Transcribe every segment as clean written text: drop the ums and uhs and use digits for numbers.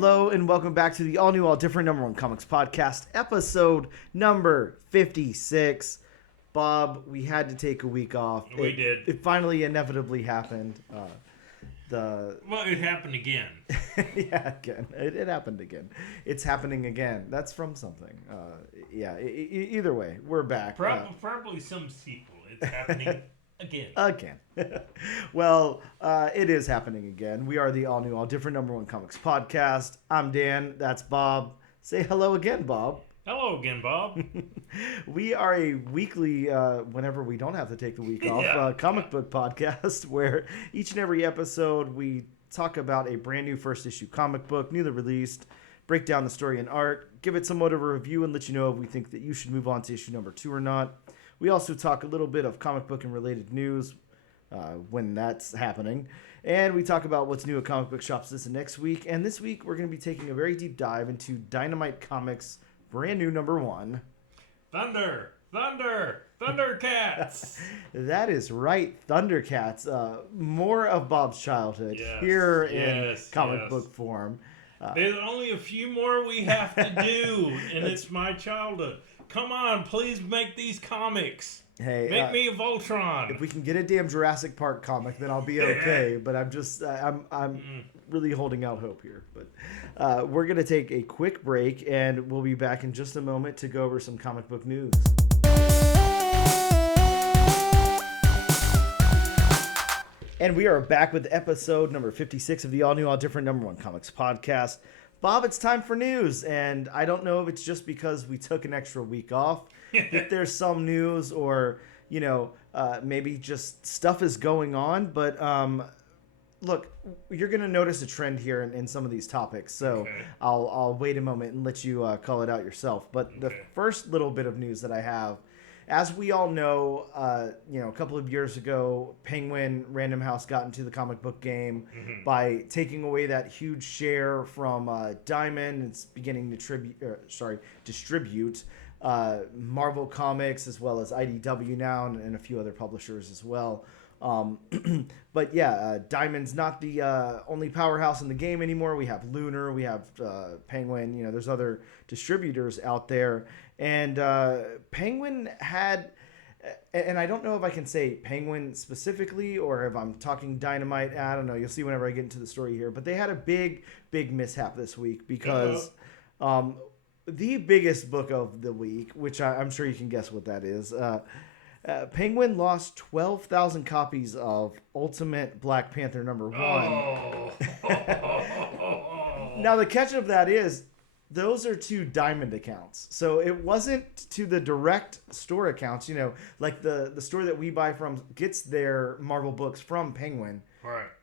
Hello and welcome back to the all-new, all-different number one comics podcast, episode number 56. Bob, we had to take a week off. We did. It finally inevitably happened. Well, it happened again. Yeah, again. It happened again. It's happening again. That's from something. Either way, we're back. Probably some sequel. It's happening again. Well, it is happening again. We are the all-new, all-different number one comics podcast. I'm Dan. That's Bob. Say hello again, Bob. Hello again, Bob. We are a weekly, whenever we don't have to take the week off, comic book podcast where each and every episode we talk about a brand new first issue comic book, newly released, break down the story and art, give it somewhat of a review, and let you know if we think that you should move on to issue number 2 or not. We also talk a little bit of comic book and related news when that's happening. And we talk about what's new at comic book shops this and next week. And this week we're going to be taking a very deep dive into Dynamite Comics' brand new number 1. Thundercats. That is right, Thundercats. More of Bob's childhood here in comic book form. There's only a few more we have to do, and it's my childhood. Come on, please make these comics. Hey, make me a Voltron. If we can get a damn Jurassic Park comic, then I'll be okay. But I'm really holding out hope here. But we're gonna take a quick break, and we'll be back in just a moment to go over some comic book news. And we are back with episode number 56 of the all-new, all-different number one comics podcast. Bob, it's time for news, and I don't know if it's just because we took an extra week off that there's some news, or maybe just stuff is going on. But look, you're going to notice a trend here in some of these topics, so I'll wait a moment and let you call it out yourself. But the first little bit of news that I have, as we all know, a couple of years ago, Penguin Random House got into the comic book game by taking away that huge share from Diamond. It's beginning to distribute Marvel Comics as well as IDW now, and a few other publishers as well. But Diamond's not the only powerhouse in the game anymore. We have Lunar, we have Penguin. There's other distributors out there. And Penguin had, and I don't know if I can say Penguin specifically or if I'm talking Dynamite. I don't know. You'll see whenever I get into the story here. But they had a big mishap this week because the biggest book of the week, which I'm sure you can guess what that is, Penguin lost 12,000 copies of Ultimate Black Panther number 1. Now, the catch of that is, those are to Diamond accounts. So it wasn't to the direct store accounts, like the store that we buy from gets their Marvel books from Penguin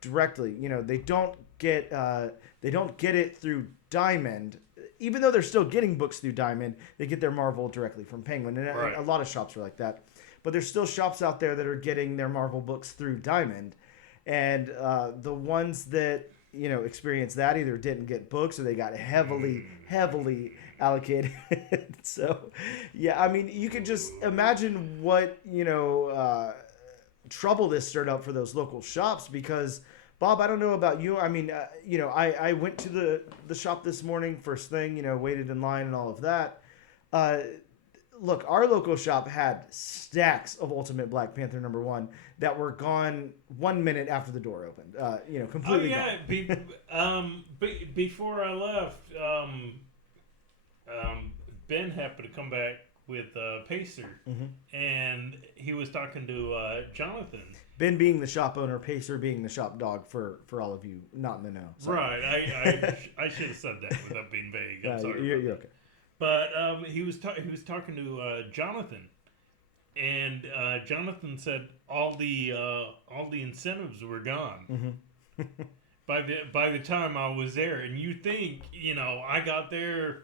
directly. They don't get it through Diamond. Even though they're still getting books through Diamond, they get their Marvel directly from Penguin. And a lot of shops are like that. But there's still shops out there that are getting their Marvel books through Diamond. And the ones that experience that either didn't get books or they got heavily allocated. So, you could just imagine what, trouble this stirred up for those local shops because, Bob, I don't know about you. I mean, I went to the shop this morning, first thing, waited in line and all of that. Look, our local shop had stacks of Ultimate Black Panther number 1 that were gone 1 minute after the door opened. Completely gone. Before I left, Ben happened to come back with Pacer, and he was talking to Jonathan. Ben being the shop owner, Pacer being the shop dog for all of you not in the know. Sorry. Right, I should have said that without being vague. I'm sorry. You're okay. But he was talking to Jonathan, and Jonathan said all the incentives were gone by the time I was there. And you think I got there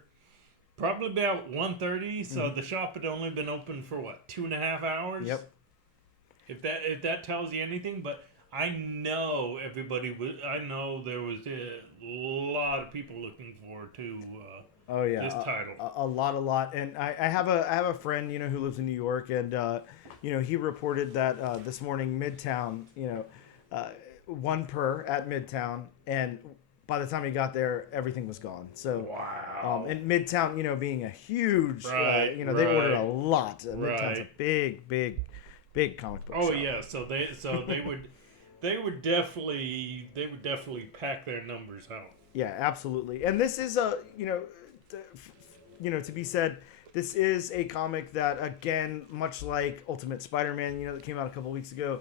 probably about 1:30, so the shop had only been open for 2.5 hours. Yep. If that tells you anything, but I know everybody was. I know there was a lot of people looking forward to. This title. A lot. And I have a friend, who lives in New York, and he reported that this morning Midtown, 1 per at Midtown, and by the time he got there, everything was gone. So, wow. and Midtown, being a huge, Right, they ordered a lot. Midtown's a right. big comic book Oh shop. yeah, so they would definitely pack their numbers out. Yeah, absolutely. And this is a to be said, this is a comic that, again, much like Ultimate Spider-Man, that came out a couple weeks ago.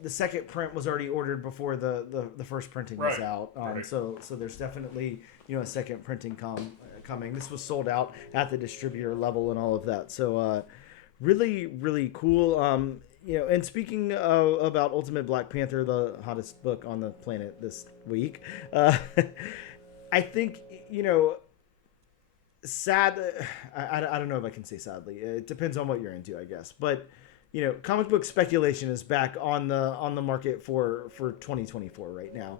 The second print was already ordered before the first printing was out. Right. So there's definitely a second printing coming. This was sold out at the distributor level and all of that. So really, really cool. And speaking about Ultimate Black Panther, the hottest book on the planet this week, I think, sad. I don't know if I can say sadly. It depends on what you're into, I guess. But comic book speculation is back on the market for 2024 right now.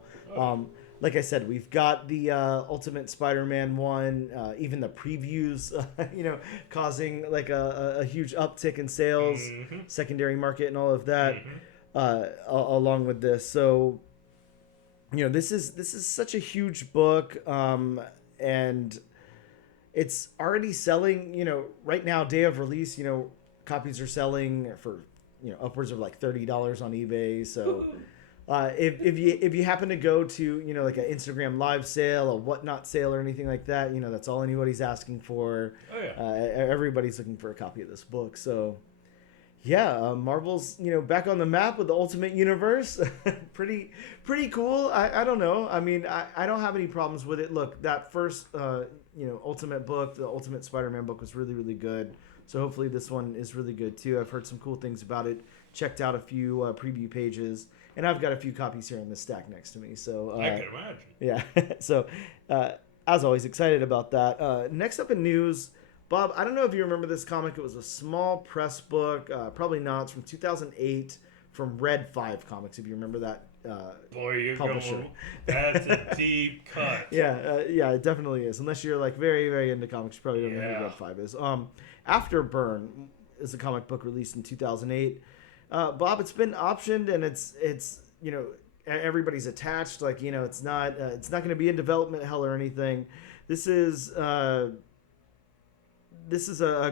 Like I said, we've got the Ultimate Spider-Man one, even the previews, causing like a huge uptick in sales, secondary market, and all of that, along with this. So, this is such a huge book, and it's already selling. Right now, day of release, copies are selling for upwards of like $30 on eBay. So if you happen to go to like an Instagram live sale, a whatnot sale, or anything like that, that's all anybody's asking for. Oh yeah. Everybody's looking for a copy of this book. So yeah, Marvel's back on the map with the Ultimate Universe. pretty cool. I don't know. I mean, I don't have any problems with it. Look, that first Ultimate book, the Ultimate Spider-Man book, was really, really good. So hopefully this one is really good too. I've heard some cool things about it. Checked out a few preview pages, and I've got a few copies here in the stack next to me. So I can imagine. Yeah. So as always, excited about that. Next up in news, Bob, I don't know if you remember this comic. It was a small press book. Probably not. It's from 2008 from Red 5 Comics, if you remember that. Boy, you're publisher. going. That's a deep cut. Yeah, it definitely is. Unless you're like very, very into comics, you probably don't know who Red 5 is. Afterburn is a comic book released in 2008. Bob, it's been optioned, and it's everybody's attached. Like it's not going to be in development hell or anything. This is a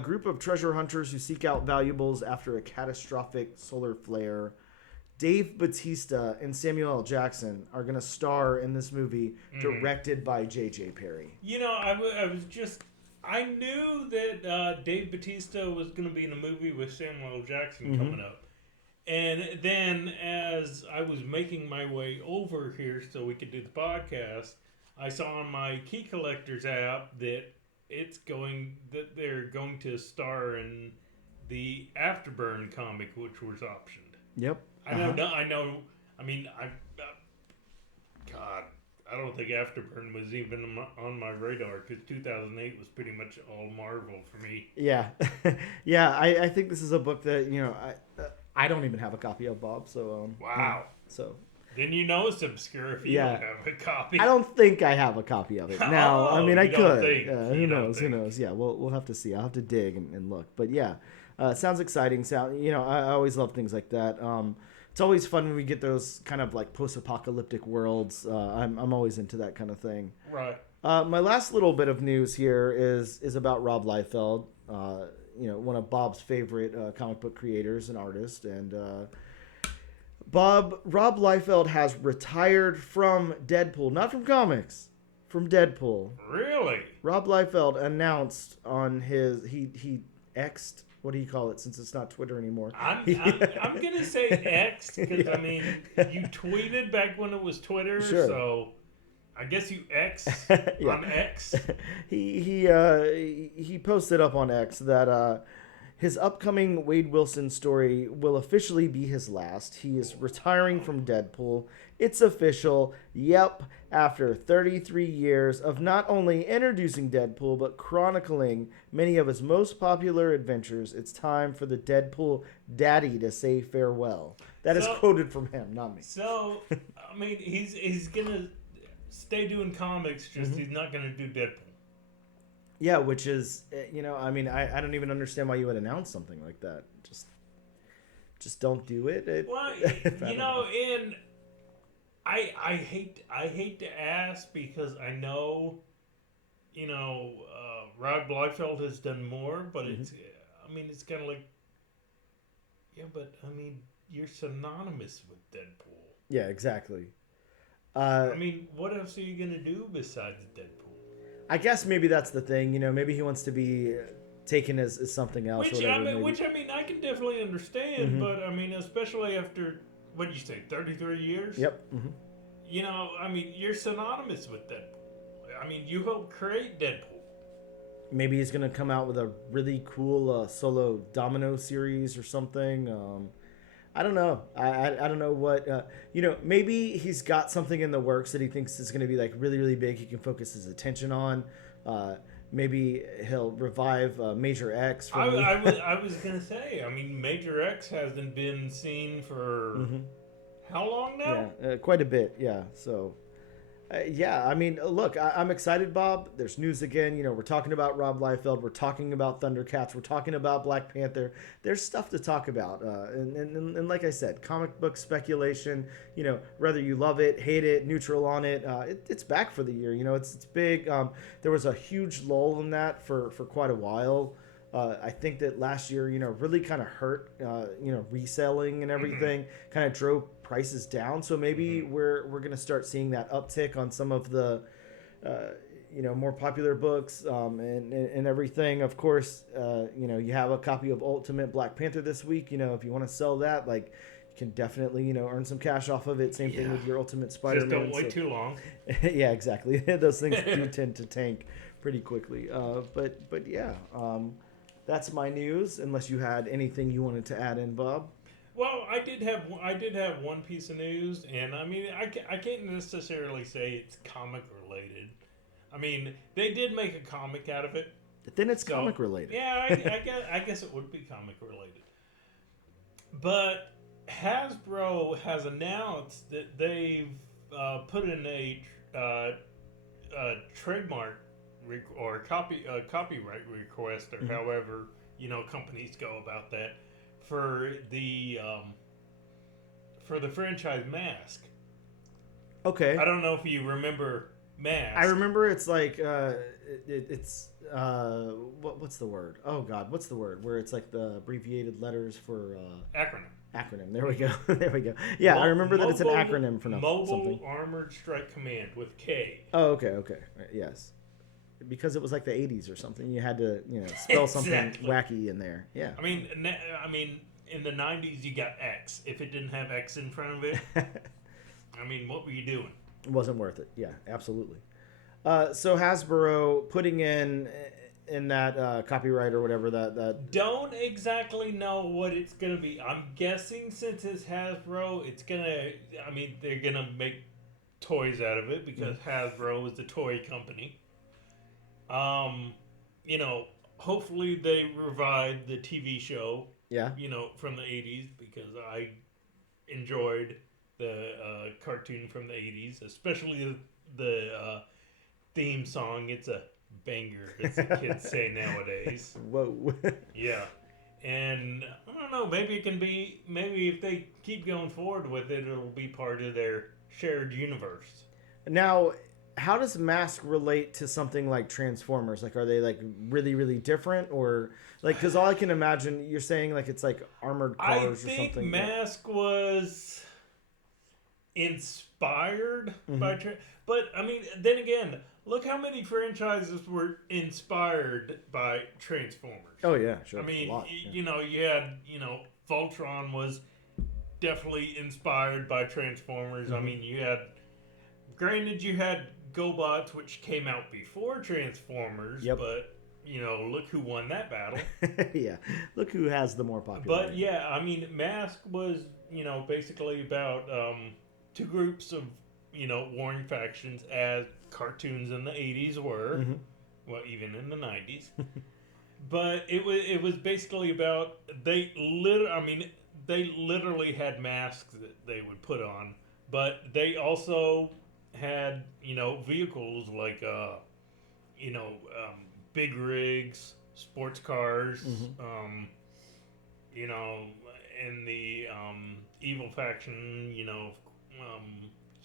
group of treasure hunters who seek out valuables after a catastrophic solar flare. Dave Batista and Samuel L. Jackson are going to star in this movie, directed by J.J. Perry. I knew that Dave Batista was going to be in a movie with Samuel L. Jackson coming up. And then as I was making my way over here so we could do the podcast, I saw on my Key Collectors app that they're going to star in the Afterburn comic, which was optioned. Yep. I know. I mean, God, I don't think Afterburn was even on my radar because 2008 was pretty much all Marvel for me. Yeah, yeah. I think this is a book that I don't even have a copy of, Bob. So wow. So then it's obscure if you don't have a copy. I don't think I have a copy of it now. I mean, I could. Who knows? Think. Who knows? Yeah, we'll have to see. I'll have to dig and look. But yeah, sounds exciting. I always love things like that. It's always fun when we get those kind of like post-apocalyptic worlds. I'm always into that kind of thing. Right. My last little bit of news here is about Rob Liefeld. One of Bob's favorite comic book creators and artists. And Rob Liefeld has retired from Deadpool. Not from comics, from Deadpool. Really? Rob Liefeld announced on his... He X'd... What do you call it since it's not Twitter anymore? I'm going to say X because, I mean, you tweeted back when it was Twitter, so... I guess you X on X. He posted up on X that his upcoming Wade Wilson story will officially be his last. He is retiring from Deadpool. It's official. Yep, after 33 years of not only introducing Deadpool but chronicling many of his most popular adventures, it's time for the Deadpool daddy to say farewell. That is quoted from him, not me. So, I mean, he's gonna stay doing comics, just he's not going to do Deadpool. Yeah, which is, I mean, I don't even understand why you would announce something like that. Just don't do it. Well, I hate to ask because I know, Rob Liefeld has done more, but Mm-hmm. it's kind of like, yeah, but I mean, you're synonymous with Deadpool. Yeah, exactly. Uh, I mean, what else are you gonna do besides Deadpool? I guess maybe that's the thing. Maybe he wants to be taken as something else or whatever. Maybe. Which I mean, I can definitely understand, Mm-hmm. but I mean, especially after what did you say, 33 years? Yep. Mm-hmm. I mean, you're synonymous with Deadpool. I mean, you helped create Deadpool. Maybe he's gonna come out with a really cool solo domino series or something. I don't know. I don't know what maybe he's got something in the works that he thinks is going to be like really really big. He can focus his attention on. Maybe he'll revive Major X. I was gonna say. I mean, Major X hasn't been seen for Mm-hmm. how long now? Yeah, quite a bit. Yeah. So. Yeah, I mean, look, I'm excited, Bob. There's news again. We're talking about Rob Liefeld. We're talking about Thundercats. We're talking about Black Panther. There's stuff to talk about. And like I said, comic book speculation, whether you love it, hate it, neutral on it, it's back for the year. It's big. There was a huge lull in that for quite a while. I think that last year, really kind of hurt, reselling and everything, kind of drove prices down. So maybe we're going to start seeing that uptick on some of the, more popular books and everything. Of course, you have a copy of Ultimate Black Panther this week. If you want to sell that, like, you can definitely, earn some cash off of it. Same thing with your Ultimate Spider-Man. Just don't wait too long. Yeah, exactly. Those things do tend to tank pretty quickly. But yeah. That's my news. Unless you had anything you wanted to add in, Bob. Well, I did have one piece of news, and I mean, I can't necessarily say it's comic related. I mean, they did make a comic out of it. Then it's comic related. Yeah, I guess it would be comic related. But Hasbro has announced that they've put in a trademark or copyright request, or however companies go about that for the franchise Mask. Okay. I don't know if you remember Mask. I remember it's like it's what's the word? Oh God, what's the word? Where it's like the abbreviated letters for acronym. There we go. There we go. Yeah, I remember that it's an acronym for Mobile something. Armored Strike Command with K. Oh, okay. Yes. Because it was like the 80s or something. You had to, spell something wacky in there. Yeah. I mean, in the 90s, you got X. If it didn't have X in front of it, I mean, what were you doing? It wasn't worth it. Yeah, absolutely. So Hasbro putting in that copyright or whatever that. Don't exactly know what it's gonna be. I'm guessing since it's Hasbro, it's gonna. I mean, they're gonna make toys out of it because Hasbro is the toy company. Hopefully they revive the TV show. Yeah. From the 80s, because I enjoyed the cartoon from the 80s, especially the theme song. It's a banger, as the kids say nowadays. Whoa. Yeah. And I don't know, maybe if they keep going forward with it, it'll be part of their shared universe. Now, how does Mask relate to something like Transformers? Like, are they like really, really different, or like? Because all I can imagine, you're saying like it's like armored cars or something. I think Mask was inspired by, but I mean, then again, look how many franchises were inspired by Transformers. Oh yeah, sure. I mean, you had Voltron was definitely inspired by Transformers. I mean, you had GoBots, which came out before Transformers, but look who won that battle. Yeah, look who has the more popular. But yeah, I mean, Mask was basically about two groups of warring factions, as cartoons in the 80s were, well, even in the 90s. But it was basically about they literally had masks that they would put on, but they also had vehicles like big rigs, sports cars, in the evil faction,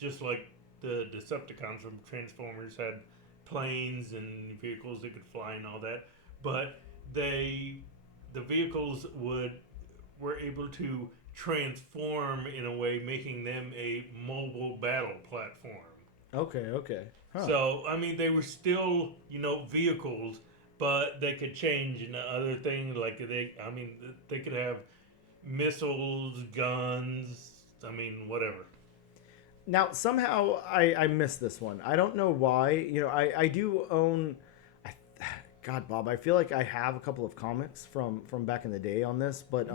just like the Decepticons from Transformers had planes and vehicles that could fly and all that, but the vehicles were able to transform in a way, making them a mobile battle platform. Okay. Huh. So I mean, they were still vehicles, but they could change into other things. Like they could have missiles, guns. I mean, whatever. Now, somehow I missed this one. I don't know why. I do own. God, Bob, I feel like I have a couple of comics from back in the day on this, but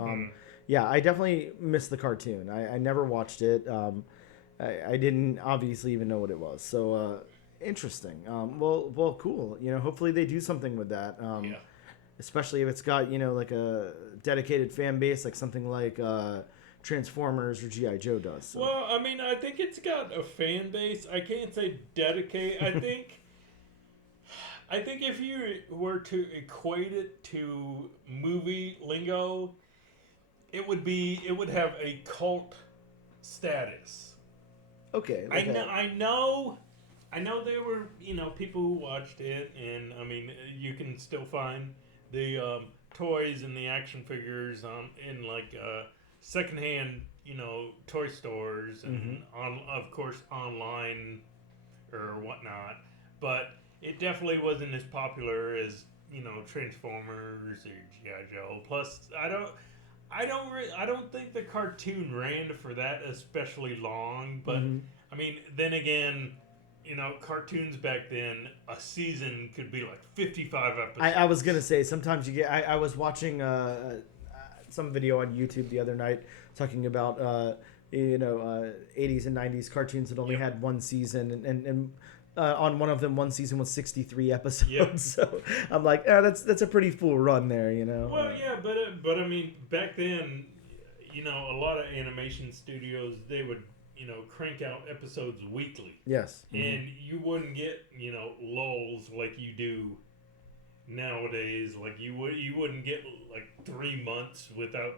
yeah, I definitely missed the cartoon. I never watched it. I didn't obviously even know what it was. So interesting. Well, cool. Hopefully they do something with that. Yeah. Especially if it's got like a dedicated fan base, like something like Transformers or G.I. Joe does. So. Well, I mean, I think it's got a fan base. I can't say dedicated. I think if you were to equate it to movie lingo, it would have a cult status. Okay. I know there were people who watched it, and I mean you can still find the toys and the action figures in like secondhand toy stores and of course online or whatnot, but it definitely wasn't as popular as Transformers or G.I. Joe. Plus, I don't think the cartoon ran for that especially long. But I mean, then again, cartoons back then, a season could be like 55 episodes. I was gonna say sometimes you get. I was watching some video on YouTube the other night talking about 80s and 90s cartoons that only had one season and on one of them, one season was 63 episodes. Yep. So I'm like, that's a pretty full run there, Well, yeah, but I mean, back then, a lot of animation studios, they would, crank out episodes weekly. Yes. And you wouldn't get, lulls like you do nowadays. Like you wouldn't get like 3 months without,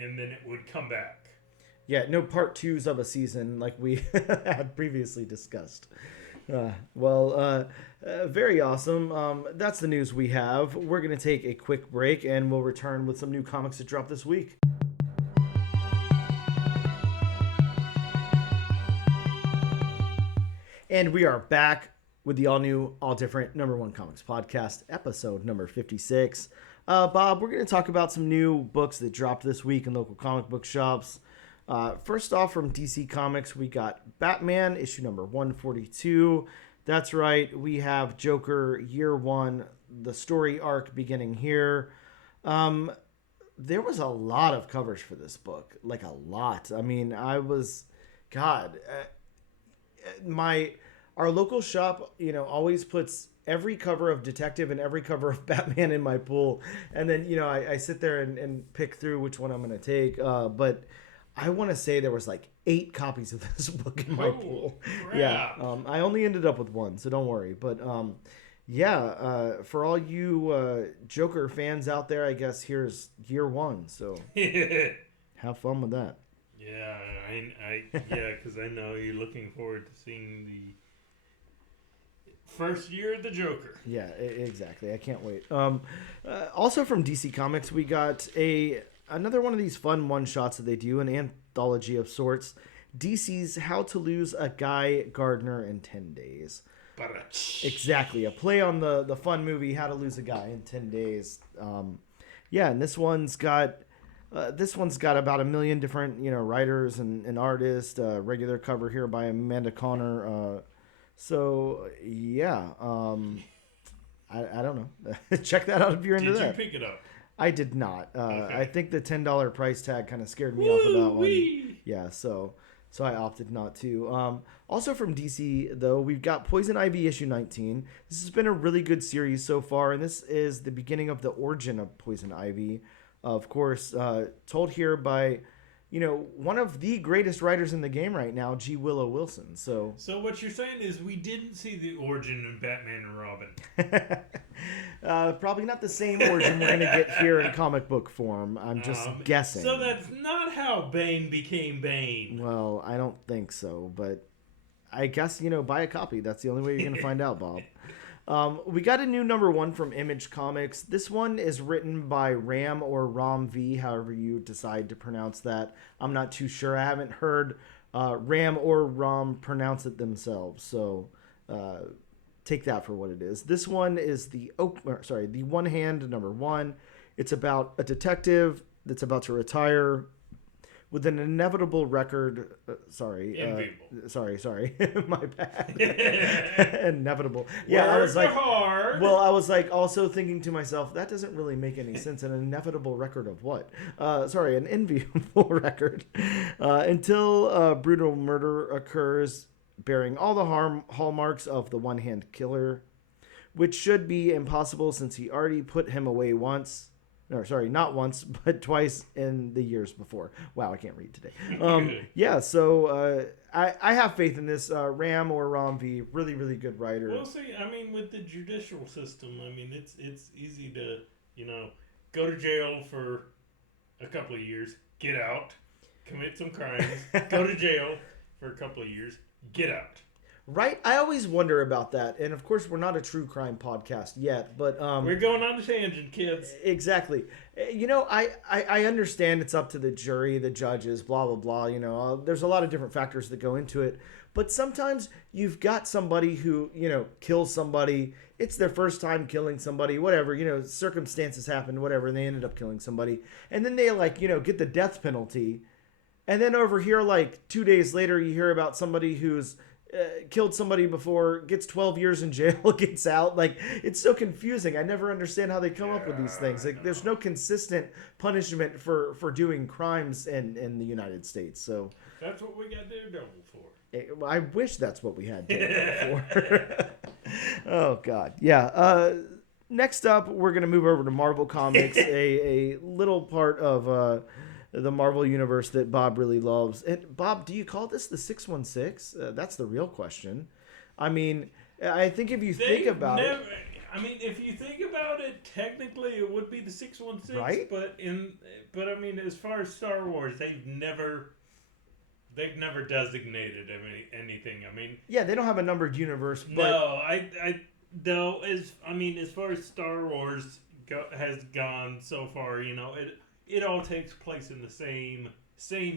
and then it would come back. Yeah, no part twos of a season like we had previously discussed. Very awesome. That's the news we have. We're going to take a quick break and we'll return with some new comics that dropped this week. And we are back with the all-new, all-different #1 Comics Podcast, episode number 56. Bob, we're going to talk about some new books that dropped this week in local comic book shops. First off, from DC Comics, we got Batman, issue number 142. That's right, we have Joker, year 1, the story arc beginning here. There was a lot of covers for this book, like a lot. I mean, our local shop, always puts every cover of Detective and every cover of Batman in my pool. And then, I sit there and pick through which one I'm going to take. But I want to say there was like 8 copies of this book in my pool. Crap. Yeah. I only ended up with 1, so don't worry. But for all you Joker fans out there, I guess here's year 1. So have fun with that. Yeah, because I know you're looking forward to seeing the first year of the Joker. Yeah, exactly. I can't wait. Also from DC Comics, we got another one of these fun one-shots that they do, an anthology of sorts. DC's How to Lose a Guy Gardner in 10 Days. Exactly. A play on the fun movie How to Lose a Guy in 10 Days. And this one's got about 1 million different, writers and artists. Regular cover here by Amanda Connor. I don't know. Check that out if you're into that. Did you pick it up? I did not. Okay. I think the $10 price tag kind of scared me off of that one. Yeah, so I opted not to. Also from DC, though, we've got Poison Ivy issue 19. This has been a really good series so far, and this is the beginning of the origin of Poison Ivy. Of course, told here by, one of the greatest writers in the game right now, G. Willow Wilson. So what you're saying is we didn't see the origin of Batman and Robin. Probably not the same origin we're going to get here in comic book form. I'm just guessing. So that's not how Bane became Bane. Well, I don't think so, but I guess, buy a copy. That's the only way you're going to find out, Bob. We got a new number 1 from Image Comics. This one is written by Ram or Ram V, however you decide to pronounce that. I'm not too sure. I haven't heard Ram or Ram pronounce it themselves, so take that for what it is. This one is the one hand number 1. It's about a detective that's about to retire with an inevitable record. Sorry, my bad. Inevitable. Yeah, I was like, I was like also thinking to myself, that doesn't really make any sense. An inevitable record of what? An enviable record. Until brutal murder occurs, bearing all the hallmarks of the one-hand killer, which should be impossible since he already put him away once. Not once, but twice in the years before. Wow, I can't read today. I have faith in this. Ram or Ram V, really, really good writer. Well, see, I mean, with the judicial system, I mean, it's easy to, go to jail for a couple of years, get out, commit some crimes, go to jail for a couple of years, get out. Right? I always wonder about that. And of course, we're not a true crime podcast yet, but we're going on the tangent, kids. Exactly. I understand it's up to the jury, the judges, blah, blah, blah. There's a lot of different factors that go into it. But sometimes you've got somebody who, kills somebody. It's their first time killing somebody, whatever, circumstances happen, whatever, and they ended up killing somebody. And then they get the death penalty. And then over here, 2 days later, you hear about somebody who's killed somebody before, gets 12 years in jail, gets out. It's so confusing. I never understand how they come up with these things. There's no consistent punishment for doing crimes in the United States. So that's what we got Daredevil for. I wish that's what we had Daredevil for. Oh, God. Yeah. Next up, we're going to move over to Marvel Comics, a little part of the Marvel universe that Bob really loves. And Bob, do you call this the 616? That's the real question. I mean, I think if you think about it, I mean, if you think about it, technically it would be the 616, right? But I mean, as far as Star Wars, they've never designated anything. I mean, yeah, they don't have a numbered universe. But no, as far as Star Wars has gone so far, it all takes place in the same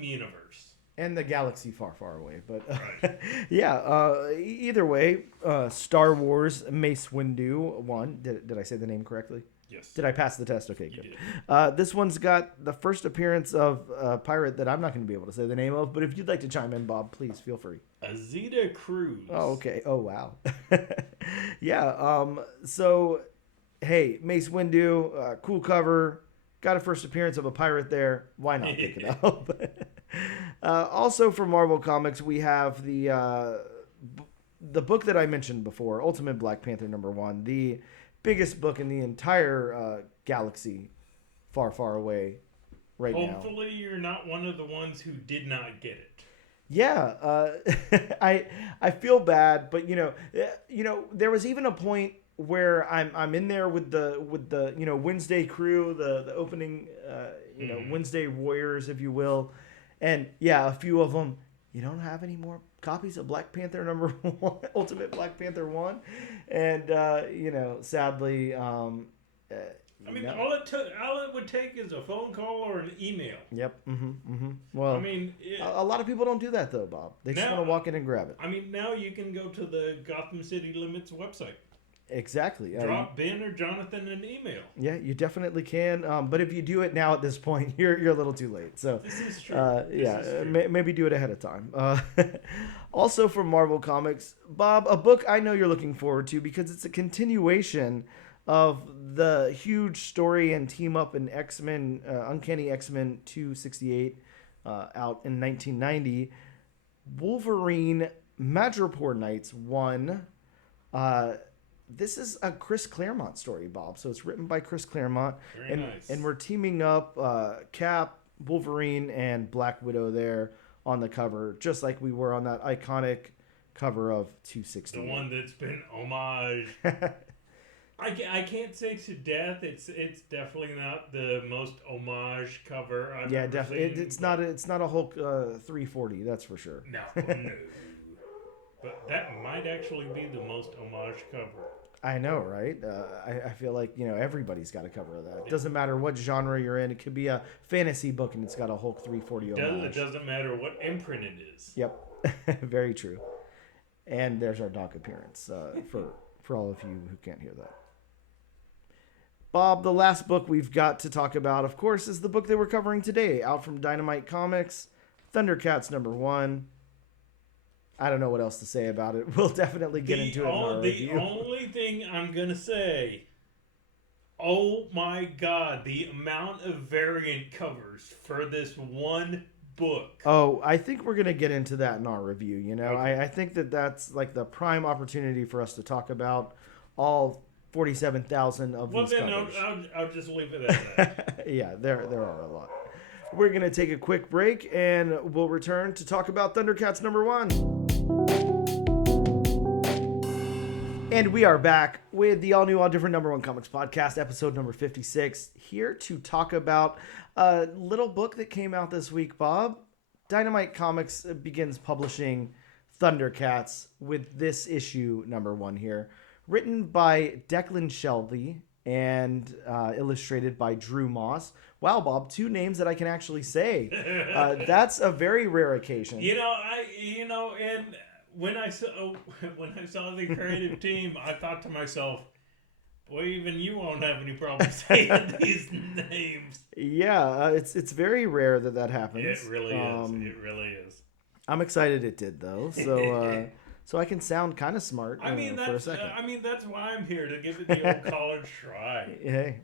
universe. And the galaxy far, far away. But right. Yeah, either way, Star Wars Mace Windu won. Did I say the name correctly? Yes. Did I pass the test? Okay, you good. Did. This one's got the first appearance of a pirate that I'm not going to be able to say the name of, but if you'd like to chime in, Bob, please feel free. Azita Cruz. Oh, okay. Oh, wow. Yeah. So, hey, Mace Windu, cool cover. Got a first appearance of a pirate there. Why not pick it up? Also for Marvel Comics, we have the book that I mentioned before, Ultimate Black Panther #1, the biggest book in the entire galaxy, far, far away right now. Hopefully you're not one of the ones who did not get it. Yeah, I feel bad, but there was even a point where I'm in there with the Wednesday crew, the opening Wednesday Warriors, if you will, and yeah, a few of them. You don't have any more copies of Black Panther #1, Ultimate Black Panther 1, and sadly, all it would take is a phone call or an email. Yep. Well, a lot of people don't do that though, Bob. They just want to walk in and grab it. I mean, now you can go to the Gotham City Limits website. Exactly. Drop Ben or Jonathan an email. Yeah, you definitely can. But if you do it now at this point, you're a little too late. So this is true. Maybe do it ahead of time. Also from Marvel Comics, Bob, a book I know you're looking forward to because it's a continuation of the huge story and team up in X-Men, Uncanny X-Men 268, out in 1990. Wolverine Madripoor Knights 1. This is a Chris Claremont story, Bob. So it's written by Chris Claremont. Very nice. And we're teaming up Cap, Wolverine, and Black Widow there on the cover, just like we were on that iconic cover of 268. The one that's been homage. I can't say to death. It's definitely not the most homage cover I've ever definitely. seen. It's not a Hulk 340. That's for sure. No. But that might actually be the most homage cover. I know, right? I feel like, everybody's got a cover of that. It doesn't matter what genre you're in. It could be a fantasy book and it's got a Hulk 340 homage. It doesn't matter what imprint it is. Yep. Very true. And there's our dog appearance for all of you who can't hear that. Bob, the last book we've got to talk about, of course, is the book that we're covering today, out from Dynamite Comics, Thundercats #1. I don't know what else to say about it. We'll definitely get into it in our review. The only thing I'm going to say, oh my God, the amount of variant covers for this one book. Oh, I think we're going to get into that in our review. Okay. I think that's like the prime opportunity for us to talk about all 47,000 of these covers. I'll just leave it at that. Yeah, there are a lot. We're going to take a quick break, and we'll return to talk about Thundercats #1. And we are back with the all-new, all-different #1 Comics Podcast, episode number 56, here to talk about a little book that came out this week, Bob. Dynamite Comics begins publishing Thundercats with this issue #1 here, written by Declan Shalvey and illustrated by Drew Moss. Wow, Bob, 2 names that I can actually say. That's a very rare occasion. And when I saw the creative team, I thought to myself, boy, even you won't have any problem saying these names. Yeah, it's very rare that happens. It really is. It really is. I'm excited it did, though. So I can sound kind of smart for a second. That's why I'm here, to give it the old college try. Hey.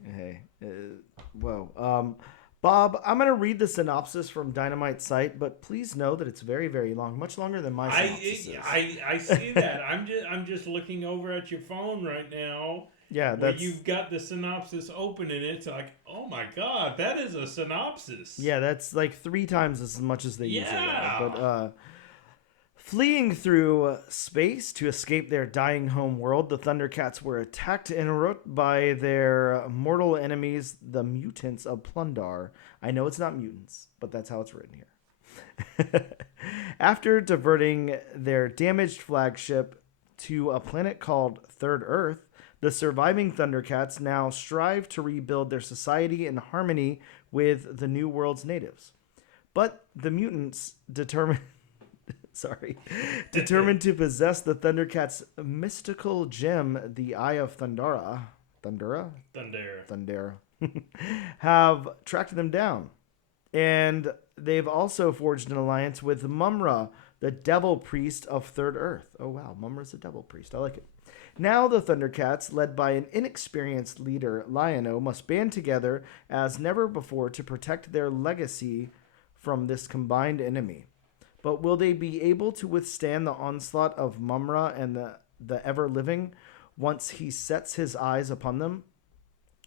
Whoa. Bob, I'm going to read the synopsis from Dynamite's site, but please know that it's very, very long, much longer than my synopsis is. I see that. I'm just looking over at your phone right now. Yeah, where you've got the synopsis open, and it's like, oh my God, that is a synopsis. Yeah, that's like 3 times as much as they usually are. But fleeing through space to escape their dying home world, the Thundercats were attacked en route by their mortal enemies, the mutants of Plundar. I know it's not mutants, but that's how it's written here. After diverting their damaged flagship to a planet called Third Earth, the surviving Thundercats now strive to rebuild their society in harmony with the new world's natives. But the mutants determined to possess the Thundercats' mystical gem, the Eye of Thundera, have tracked them down. And they've also forged an alliance with Mumra, the devil priest of Third Earth. Oh, wow. Mumra's the devil priest. I like it. Now the Thundercats, led by an inexperienced leader, Lion-O, must band together as never before to protect their legacy from this combined enemy. But will they be able to withstand the onslaught of Mumra and the ever-living once he sets his eyes upon them?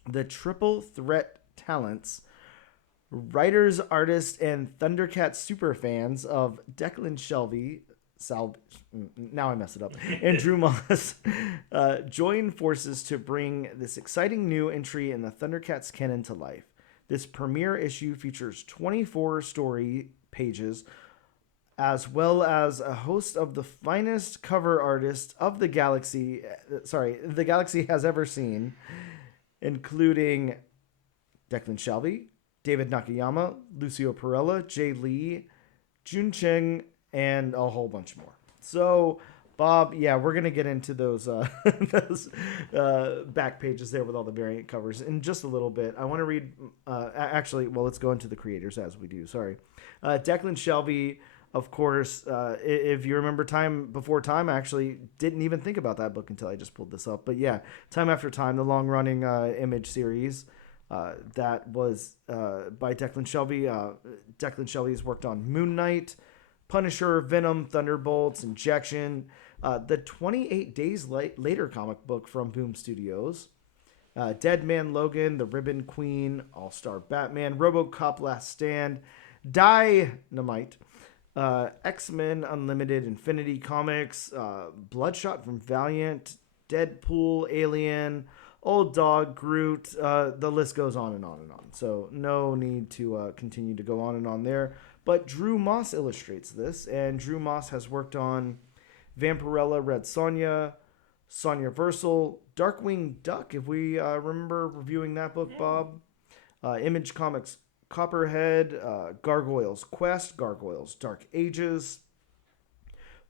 The triple threat talents, writers, artists, and Thundercat superfans of Declan Shalvey, now I mess it up, and Drew Moss join forces to bring this exciting new entry in the Thundercats canon to life. This premiere issue features 24 story pages, as well as a host of the finest cover artists of the galaxy has ever seen, including Declan Shalvey, David Nakayama, Lucio Perella, Jay Lee, Jun Cheng, and a whole bunch more. So, Bob, yeah, we're going to get into those back pages there with all the variant covers in just a little bit. I want to read, let's go into the creators as we do. Sorry. Declan Shalvey, of course, if you remember Time Before Time, I actually didn't even think about that book until I just pulled this up. But yeah, Time After Time, the long-running Image series that was by Declan Shalvey. Declan Shalvey has worked on Moon Knight, Punisher, Venom, Thunderbolts, Injection, the 28 Days Later comic book from Boom Studios, Dead Man Logan, The Ribbon Queen, All-Star Batman, RoboCop Last Stand, Dynamite, X-Men Unlimited Infinity Comics, Bloodshot from Valiant, Deadpool, Alien, Old Dog, Groot, the list goes on and on and on. So no need to continue to go on and on there. But Drew Moss illustrates this, and Drew Moss has worked on Vampirella, Red Sonja, Sonja Versal, Darkwing Duck, if we remember reviewing that book, Bob. Image Comics Copperhead, Gargoyles Quest, Gargoyles Dark Ages,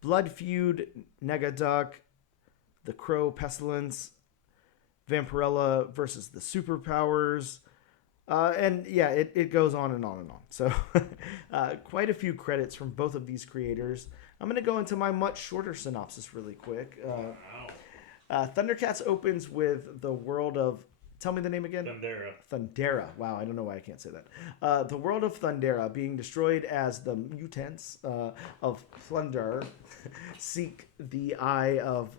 Blood Feud, Negaduck, The Crow Pestilence, Vampirella versus the Superpowers. And yeah, it goes on and on and on. So quite a few credits from both of these creators. I'm going to go into my much shorter synopsis really quick. Thundercats opens with the world of... Tell me the name again. Thundera. Wow, I don't know why I can't say that. The world of Thundera being destroyed as the mutants of Thunder seek the eye of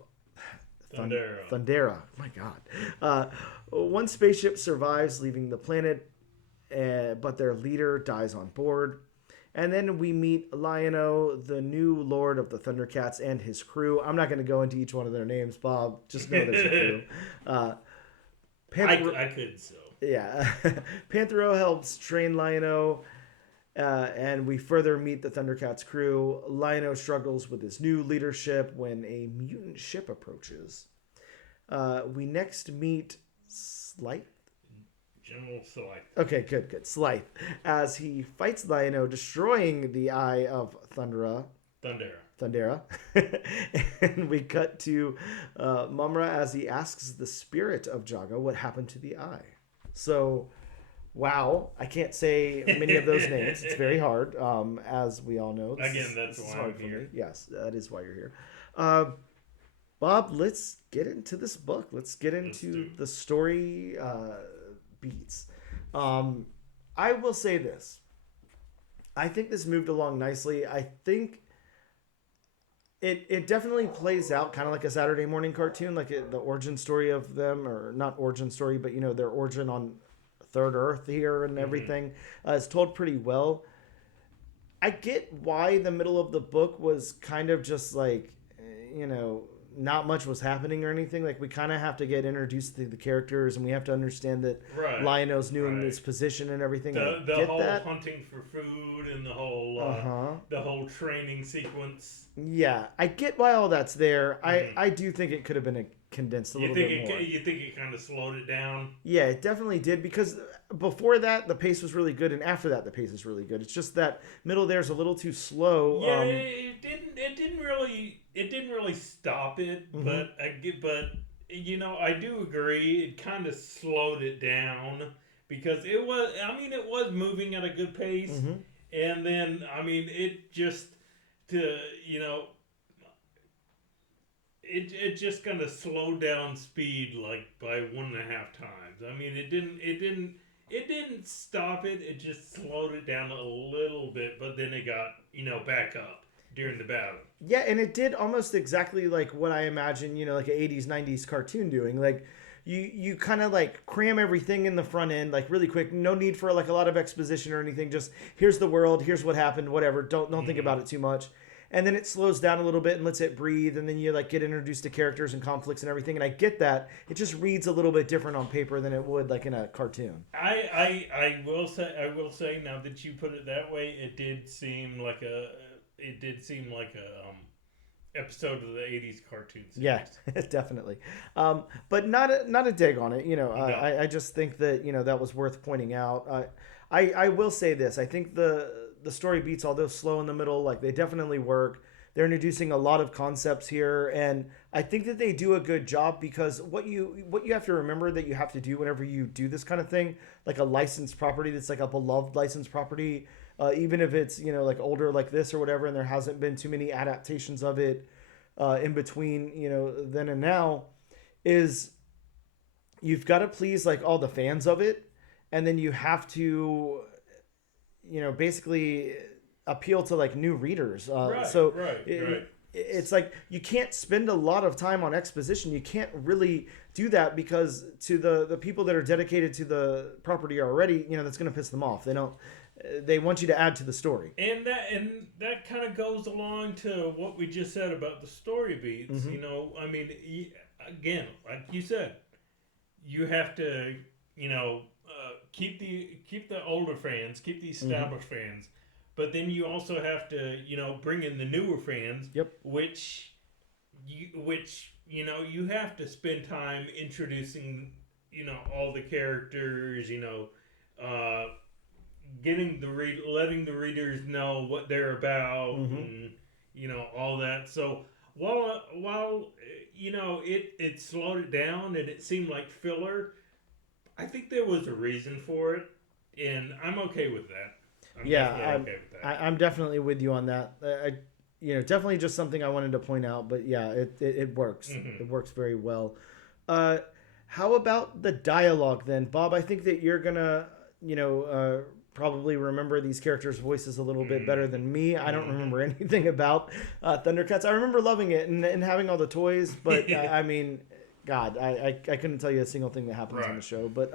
Thundera. My God. One spaceship survives, leaving the planet, but their leader dies on board. And then we meet Lion-O, the new lord of the Thundercats, and his crew. I'm not going to go into each one of their names, Bob. Just know there's a crew. I could so. Yeah. Panthero helps train Lion-O, and we further meet the Thundercats crew. Lion-O struggles with his new leadership when a mutant ship approaches. We next meet Slythe. General Slythe. Okay, good. Slythe. As he fights Lion-O, destroying the eye of Thundera. And we cut to Mumra as he asks the spirit of Jaga what happened to the eye. So, wow, I can't say many of those names. It's very hard, as we all know. That's why I'm here. Yes, that is why you're here. Bob, let's get into this book. Let's get into the story beats. I will say this. I think this moved along nicely. I think it definitely plays out kind of like a Saturday morning cartoon, like the origin story of them, or not origin story, but their origin on Third Earth here and everything is told pretty well. I get why the middle of the book was kind of just like, not much was happening or anything. Like, we kind of have to get introduced to the characters, and we have to understand that Lion-O's new in this position and everything. The whole hunting for food and the whole training sequence. Yeah, I get why all that's there. I do think it could have been condensed a little bit more. You think it kind of slowed it down? Yeah, it definitely did, because before that the pace was really good, and after that the pace is really good. It's just that middle there's a little too slow. Yeah, it didn't really stop it, but I do agree it kind of slowed it down, because it was moving at a good pace, and then it just it just kind of slowed down speed like by 1.5 times. It didn't stop it. It just slowed it down a little bit, but then it got back up during the battle. Yeah, and it did almost exactly like what I imagine, like an 80s, 90s cartoon doing. Like, you kind of like cram everything in the front end, like really quick. No need for like a lot of exposition or anything. Just here's the world, here's what happened, whatever. Don't think about it too much. And then it slows down a little bit and lets it breathe, and then you like get introduced to characters and conflicts and everything. And I get that. It just reads a little bit different on paper than it would like in a cartoon. I will say now that you put it that way, it did seem like a episode of the 80s cartoon series. Yeah, definitely. But not a dig on it. No. I just think that, that was worth pointing out. I will say this. I think the story beats, although slow in the middle, like they definitely work. They're introducing a lot of concepts here, and I think that they do a good job, because what you have to remember that you have to do whenever you do this kind of thing, like a licensed property that's like a beloved licensed property, even if it's like older like this or whatever, and there hasn't been too many adaptations of it in between then and now, is you've got to please like all the fans of it, and then you have to basically appeal to like new readers. It's like you can't spend a lot of time on exposition. You can't really do that, because to the people that are dedicated to the property already, that's going to piss them off. They want you to add to the story. And that kind of goes along to what we just said about the story beats. Again, like you said, you have to, keep the older fans, keep the established fans, but then you also have to, bring in the newer fans, Yep. which which you have to spend time introducing all the characters, getting letting the readers know what they're about, and all that. So while it slowed it down and it seemed like filler, I think there was a reason for it, and I'm okay with that. I'm definitely with you on that. Definitely just something I wanted to point out, but yeah, it works. It works very well. How about the dialogue then, Bob? I think that you're gonna, probably remember these characters' voices a little bit better than me. I don't remember anything about Thundercats. I remember loving it and having all the toys, but I mean, God, I couldn't tell you a single thing that happens on the show. But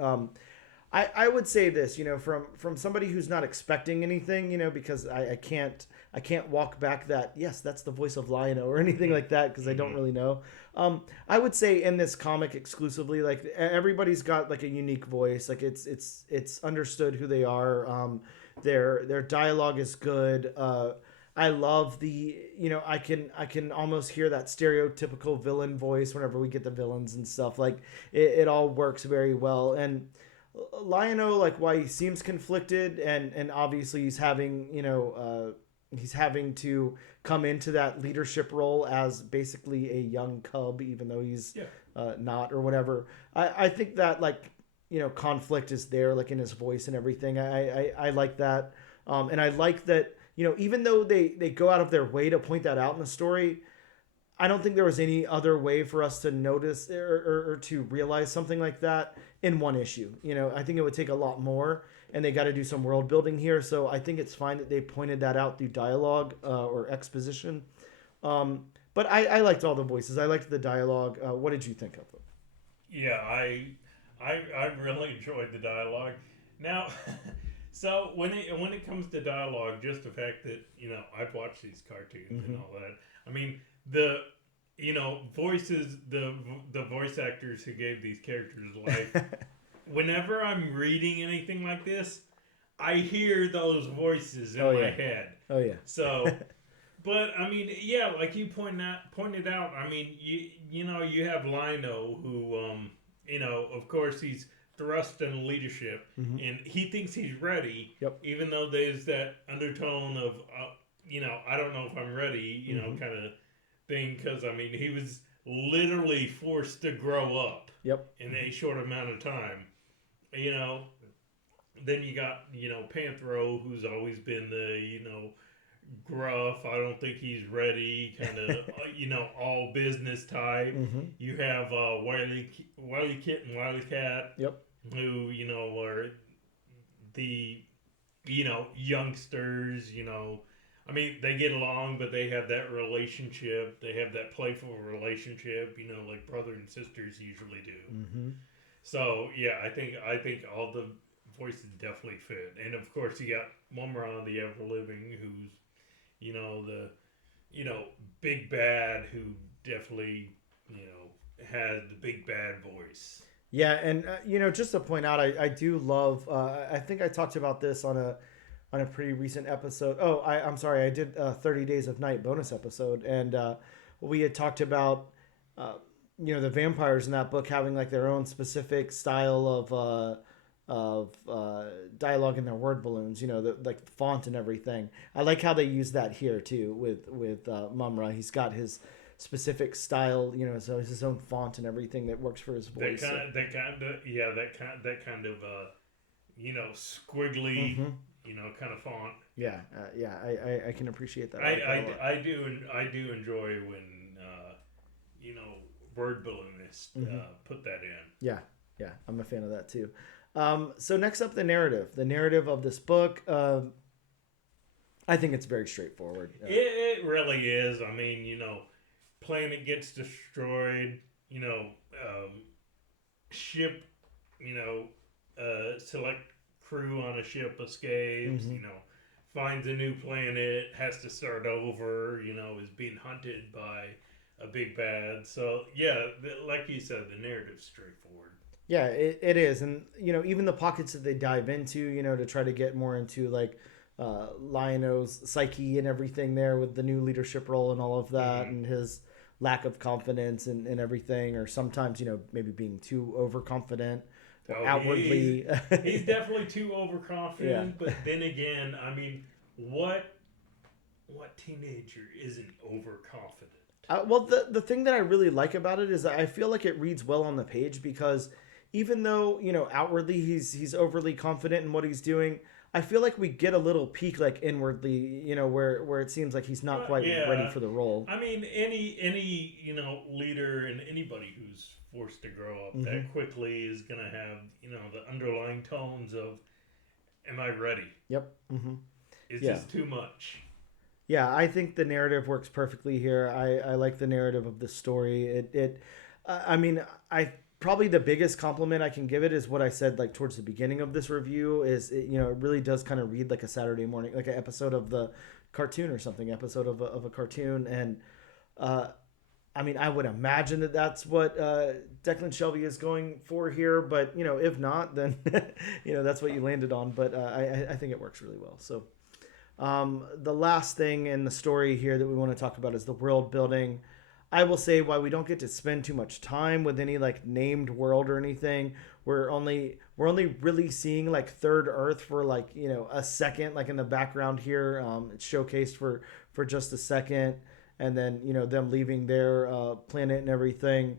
I would say this, from somebody who's not expecting anything, because I can't walk back that, yes, that's the voice of Lion-O or anything like that, because I don't really know. I would say in this comic exclusively, like everybody's got like a unique voice. Like it's understood who they are. Their dialogue is good. I love the, I can almost hear that stereotypical villain voice whenever we get the villains and stuff. Like it all works very well. And Lion-O, like, why he seems conflicted, and obviously he's having to come into that leadership role as basically a young cub, even though he's not or whatever. I think that, like, conflict is there, like, in his voice and everything. I like that. And I like that, even though they go out of their way to point that out in the story, I don't think there was any other way for us to notice or to realize something like that in one issue. I think it would take a lot more, and they got to do some world building here. So I think it's fine that they pointed that out through dialogue or exposition. But I liked all the voices. I liked the dialogue. What did you think of them? Yeah, I really enjoyed the dialogue. Now, so when it comes to dialogue, just the fact that I've watched these cartoons and all that. I mean, the voices, the voice actors who gave these characters life. Whenever I'm reading anything like this, I hear those voices in my head. Oh yeah. So, but I mean, yeah, like you pointed out. I mean, you have Lion-O who, of course he's thrust in leadership, and he thinks he's ready. Yep. Even though there's that undertone of, I don't know if I'm ready. Kind of thing, because I mean he was literally forced to grow up in a short amount of time. Then you got Panthro, who's always been the gruff, I don't think he's ready, kind of all business type. You have Wily Kit and Wily Cat, who are the youngsters. I mean, they get along, but they have that relationship. They have that playful relationship, like brother and sisters usually do. So yeah, I think all the voices definitely fit. And of course, you got Mumra, the Ever Living, who's the big bad, who definitely has the big bad voice. Yeah, and just to point out, I do love. I think I talked about this on a pretty recent episode. Oh, I'm sorry. I did 30 Days of Night bonus episode. And we had talked about, the vampires in that book having like their own specific style of dialogue in their word balloons, like font and everything. I like how they use that here too with Mumra. He's got his specific style, so his own font and everything that works for his voice. That kind of squiggly, kind of font. Yeah, I can appreciate that. I do enjoy when word balloonists put that in. Yeah, I'm a fan of that too. So next up, the narrative of this book. I think it's very straightforward. It really is. I mean, planet gets destroyed. Ship, select crew on a ship escapes. Finds a new planet, has to start over. Is being hunted by a big bad. So yeah, like you said, the narrative's straightforward. Yeah, it is. And even the pockets that they dive into, to try to get more into like Lion-O's psyche and everything there with the new leadership role and all of that, and his lack of confidence and everything, or sometimes, maybe being too overconfident or outwardly. He's definitely too overconfident, but then again, I mean, what teenager isn't overconfident? Well, the thing that I really like about it is that I feel like it reads well on the page, because even though, outwardly he's overly confident in what he's doing, I feel like we get a little peek, like, inwardly, where it seems like he's not quite ready for the role. I mean, any leader and anybody who's forced to grow up that quickly is going to have, the underlying tones of, am I ready? Yep. Is this too much? Yeah, I think the narrative works perfectly here. I like the narrative of the story. I mean, probably the biggest compliment I can give it is what I said, like, towards the beginning of this review, is it really does kind of read like a Saturday morning, like an episode of the cartoon or something, episode of a cartoon. And I mean, I would imagine that that's what Declan Shalvey is going for here, but if not, then that's what you landed on. But I think it works really well. So the last thing in the story here that we want to talk about is the world building. I will say, while we don't get to spend too much time with any, like, named world or anything, we're only really seeing, like, Third Earth for, like, a second, like, in the background here. It's showcased for just a second, and then them leaving their planet and everything.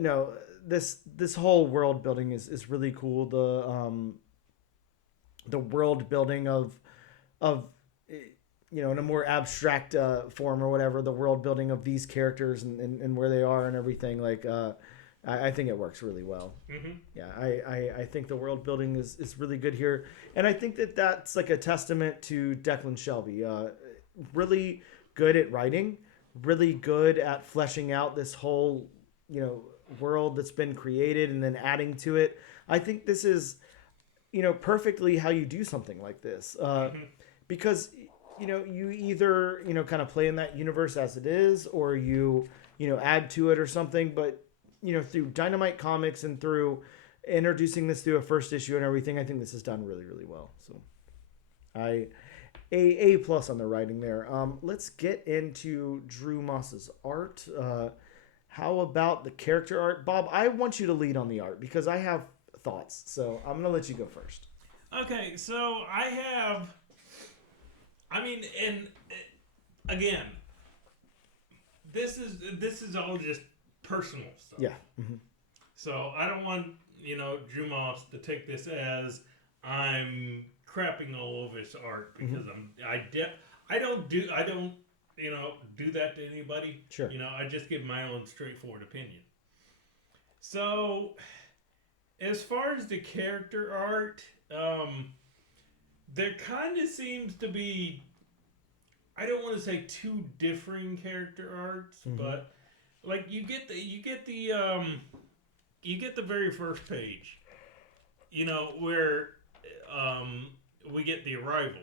No, this whole world building is really cool. The world building of in a more abstract form or whatever, the world building of these characters and where they are and everything, like, I think it works really well. Yeah, I think the world building is really good here, and I think that's like a testament to Declan Shalvey. Really good at writing, really good at fleshing out this whole world that's been created and then adding to it. I think this is perfectly how you do something like this, because you either, kind of play in that universe as it is, or you add to it or something. But, through Dynamite Comics and through introducing this through a first issue and everything, I think this is done really, really well. So A plus on the writing there. Let's get into Drew Moss's art. How about the character art? Bob, I want you to lead on the art because I have thoughts. So I'm going to let you go first. Okay, so and again, this is all just personal stuff. Yeah. So I don't want Drew Moss to take this as I'm crapping all over his art, because I don't do that to anybody. Sure. I just give my own straightforward opinion. So as far as the character art, there kind of seems to be, I don't want to say two differing character arts, but like you get the very first page, where we get the arrival,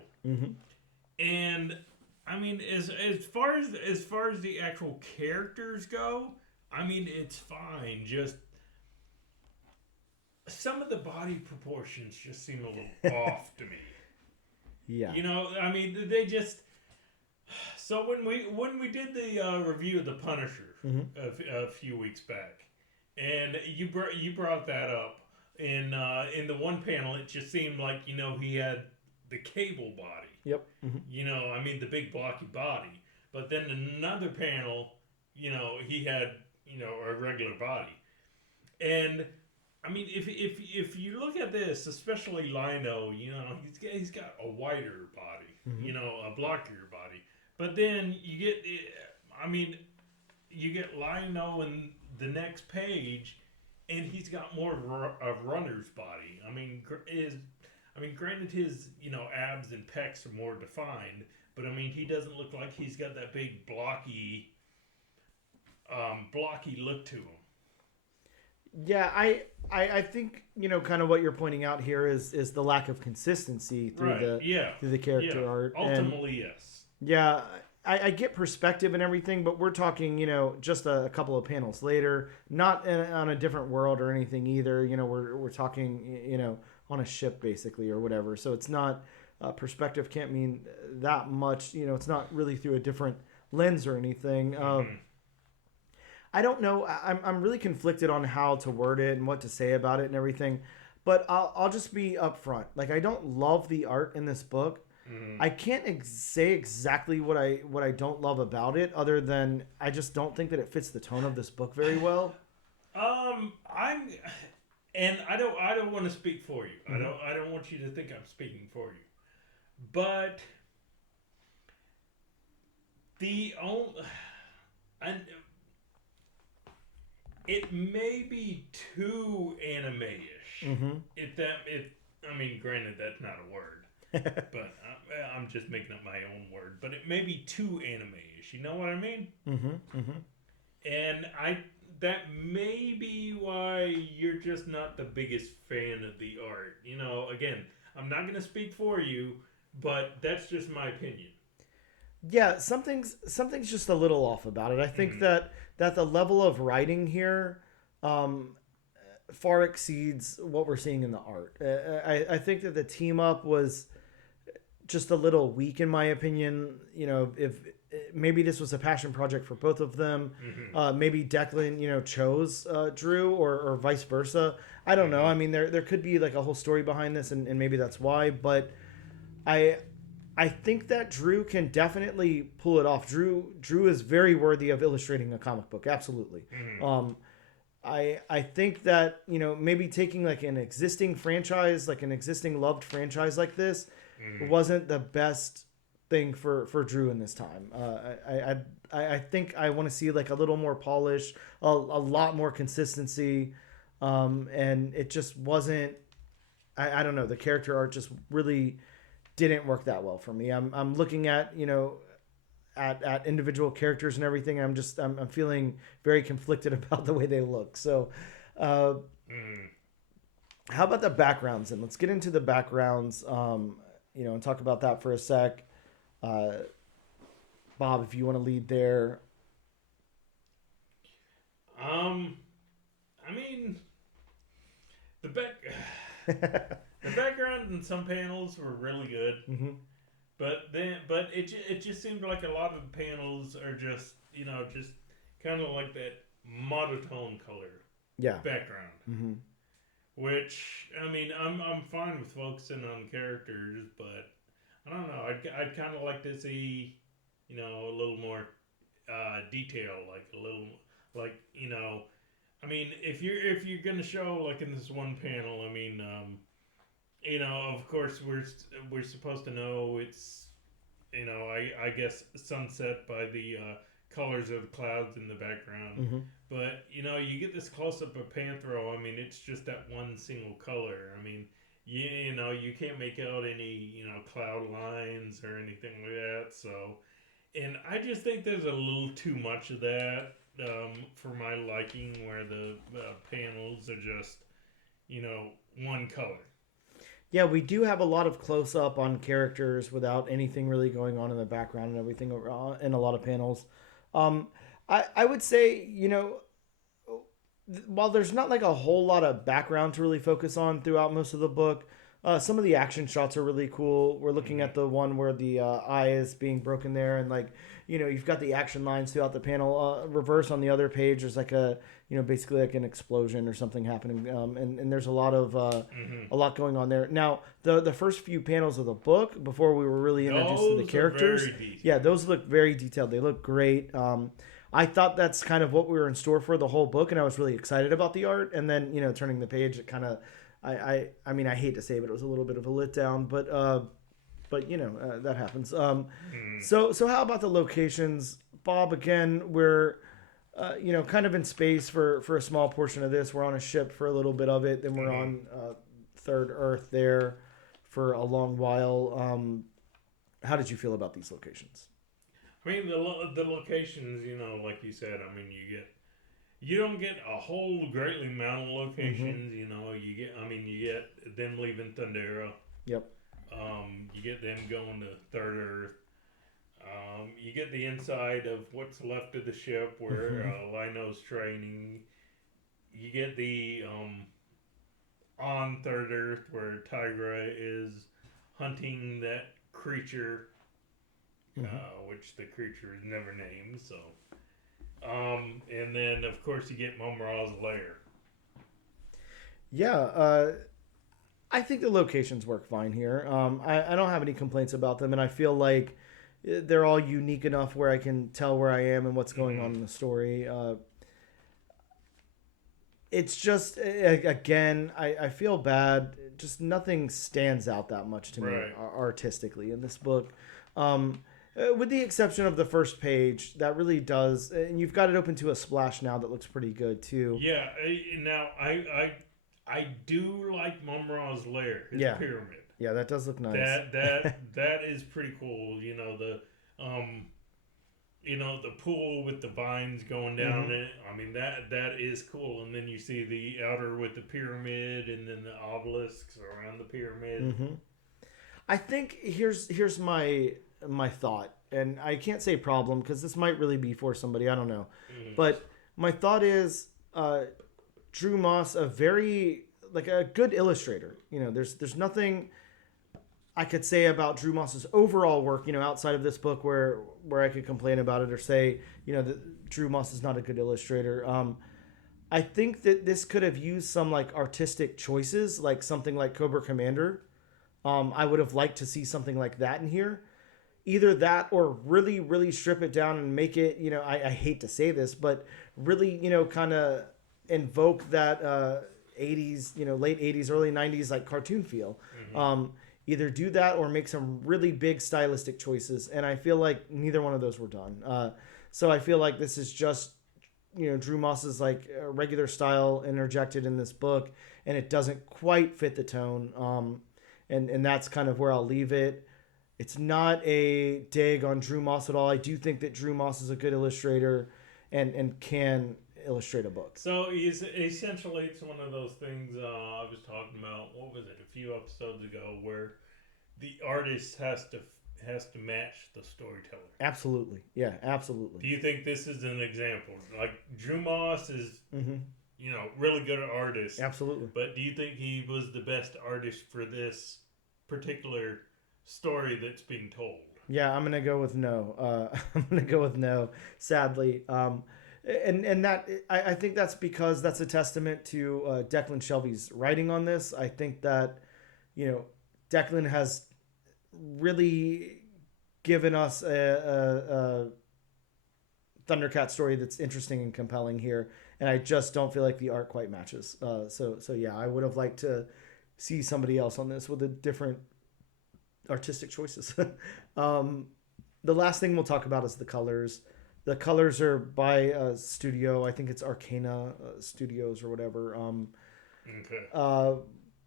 and I mean, as far as the actual characters go, I mean, it's fine. Just some of the body proportions just seem a little off to me. Yeah. I mean, they just. So when we did the review of the Punisher a few weeks back, and you brought that up in the one panel, it just seemed like he had the Cable body. Yep. I mean, the big blocky body. But then another panel, he had a regular body. And I mean, if you look at this, especially Lino, he's got a wider body, a blockier body. But then you get Lino in the next page, and he's got more of runner's body. I mean, granted his abs and pecs are more defined, but I mean he doesn't look like he's got that big blocky look to him. Yeah, I think kind of what you're pointing out here is the lack of consistency through the character art. Ultimately, yes. Yeah, I get perspective and everything, but we're talking just a couple of panels later, not on a different world or anything either. We're talking on a ship basically or whatever. So it's not perspective can't mean that much. It's not really through a different lens or anything. I don't know. I'm really conflicted on how to word it and what to say about it and everything. But I'll just be upfront. Like, I don't love the art in this book. I can't say exactly what I don't love about it, other than I just don't think that it fits the tone of this book very well. I'm, and I don't want to speak for you. I don't want you to think I'm speaking for you, but the only, and it may be too anime-ish. I mean, granted, that's not a word, but I'm just making up my own word. But it may be too anime-ish. You know what I mean? And that may be why you're just not the biggest fan of the art. You know, again, I'm not going to speak for you, but that's just my opinion. Yeah, something's just a little off about it. I think that the level of writing here far exceeds what we're seeing in the art. I think that the team up was just a little weak in my opinion. You know, if maybe this was a passion project for both of them, maybe Declan, chose Drew or vice versa. I don't know. I mean, there could be like a whole story behind this, and maybe that's why. But I think that Drew can definitely pull it off. Drew is very worthy of illustrating a comic book. Absolutely. I think that, maybe taking like an existing franchise, like an existing loved franchise like this, wasn't the best thing for Drew in this time. I think I want to see like a little more polish, a lot more consistency, and it just wasn't. I don't know. The character art just really didn't work that well for me. I'm looking at at individual characters and everything. I'm feeling very conflicted about the way they look. So, how about the backgrounds? And let's get into the backgrounds. And talk about that for a sec. Bob, if you want to lead there. I mean, the background in some panels were really good, but it just seemed like a lot of the panels are just just kind of like that monotone color background. Which, I mean, I'm fine with focusing on characters, but I don't know. I'd kind of like to see, a little more detail, like a little, like I mean, if you're gonna show like in this one panel, I mean, of course we're supposed to know it's, I guess sunset by the colors of the clouds in the background. But, you get this close-up of Panthro, I mean, it's just that one single color. I mean, you can't make out any, cloud lines or anything like that. So, and I just think there's a little too much of that for my liking, where the panels are just, one color. Yeah, we do have a lot of close-up on characters without anything really going on in the background and everything in a lot of panels. I would say, while there's not like a whole lot of background to really focus on throughout most of the book, some of the action shots are really cool. We're looking at the one where the eye is being broken there, and like, you've got the action lines throughout the panel. Reverse on the other page, there's like a, basically like an explosion or something happening, and there's a lot of a lot going on there. Now, the first few panels of the book, before we were really introduced to the characters, those look very detailed. They look great. I thought that's kind of what we were in store for the whole book, and I was really excited about the art. And then, turning the page, it kind of, I mean, I hate to say it, but it was a little bit of a letdown. But that happens. So how about the locations, Bob? Again, we're kind of in space for a small portion of this. We're on a ship for a little bit of it, then we're on Third Earth there for a long while. How did you feel about these locations? I mean, the locations, like you said, I mean, you don't get a whole greatly mountain locations, you get them leaving Thundera. Yep. You get them going to Third Earth. You get the inside of what's left of the ship where Lino's training. You get the on Third Earth where Tigra is hunting that creature. Which the creature is never named, so And then of course you get Mumra's lair. Yeah, I think the locations work fine here. I don't have any complaints about them, and I feel like they're all unique enough where I can tell where I am and what's going on in the story. It's just, again, I feel bad. Just nothing stands out that much to me artistically in this book. With the exception of the first page, that really does. And you've got it open to a splash now that looks pretty good, too. Yeah, now I do like Mumra's lair, his pyramid. Yeah, that does look nice. That is pretty cool. The pool with the vines going down it. I mean that is cool. And then you see the outer with the pyramid, and then the obelisks around the pyramid. I think here's my thought, and I can't say problem because this might really be for somebody. I don't know, but my thought is Drew Moss a good illustrator. There's nothing I could say about Drew Moss's overall work, outside of this book where I could complain about it or say, that Drew Moss is not a good illustrator. I think that this could have used some artistic choices, like something like Cobra Commander. I would have liked to see something like that in here. Either that or really, really strip it down and make it, I hate to say this, but really, kind of invoke that 80s, late 80s, early 90s cartoon feel. Either do that or make some really big stylistic choices. And I feel like neither one of those were done. So I feel like this is just, Drew Moss's regular style interjected in this book, and it doesn't quite fit the tone. And that's kind of where I'll leave it. It's not a dig on Drew Moss at all. I do think that Drew Moss is a good illustrator and can illustrate a book. So essentially, it's one of those things I was talking about. What was it, a few episodes ago, where the artist has to match the storyteller. Absolutely, yeah, absolutely. Do you think this is an example? Like Drew Moss is, really good artist. Absolutely. But do you think he was the best artist for this particular story that's being told? Yeah, I'm gonna go with no. I'm gonna go with no. Sadly. And that I think that's because that's a testament to Declan Shalvey's writing on this. I think that Declan has really given us a Thundercat story that's interesting and compelling here, and I just don't feel like the art quite matches. So yeah, I would have liked to see somebody else on this with a different artistic choices. The last thing we'll talk about is the colors. The colors are by a studio. I think it's Arcana Studios or whatever. Okay.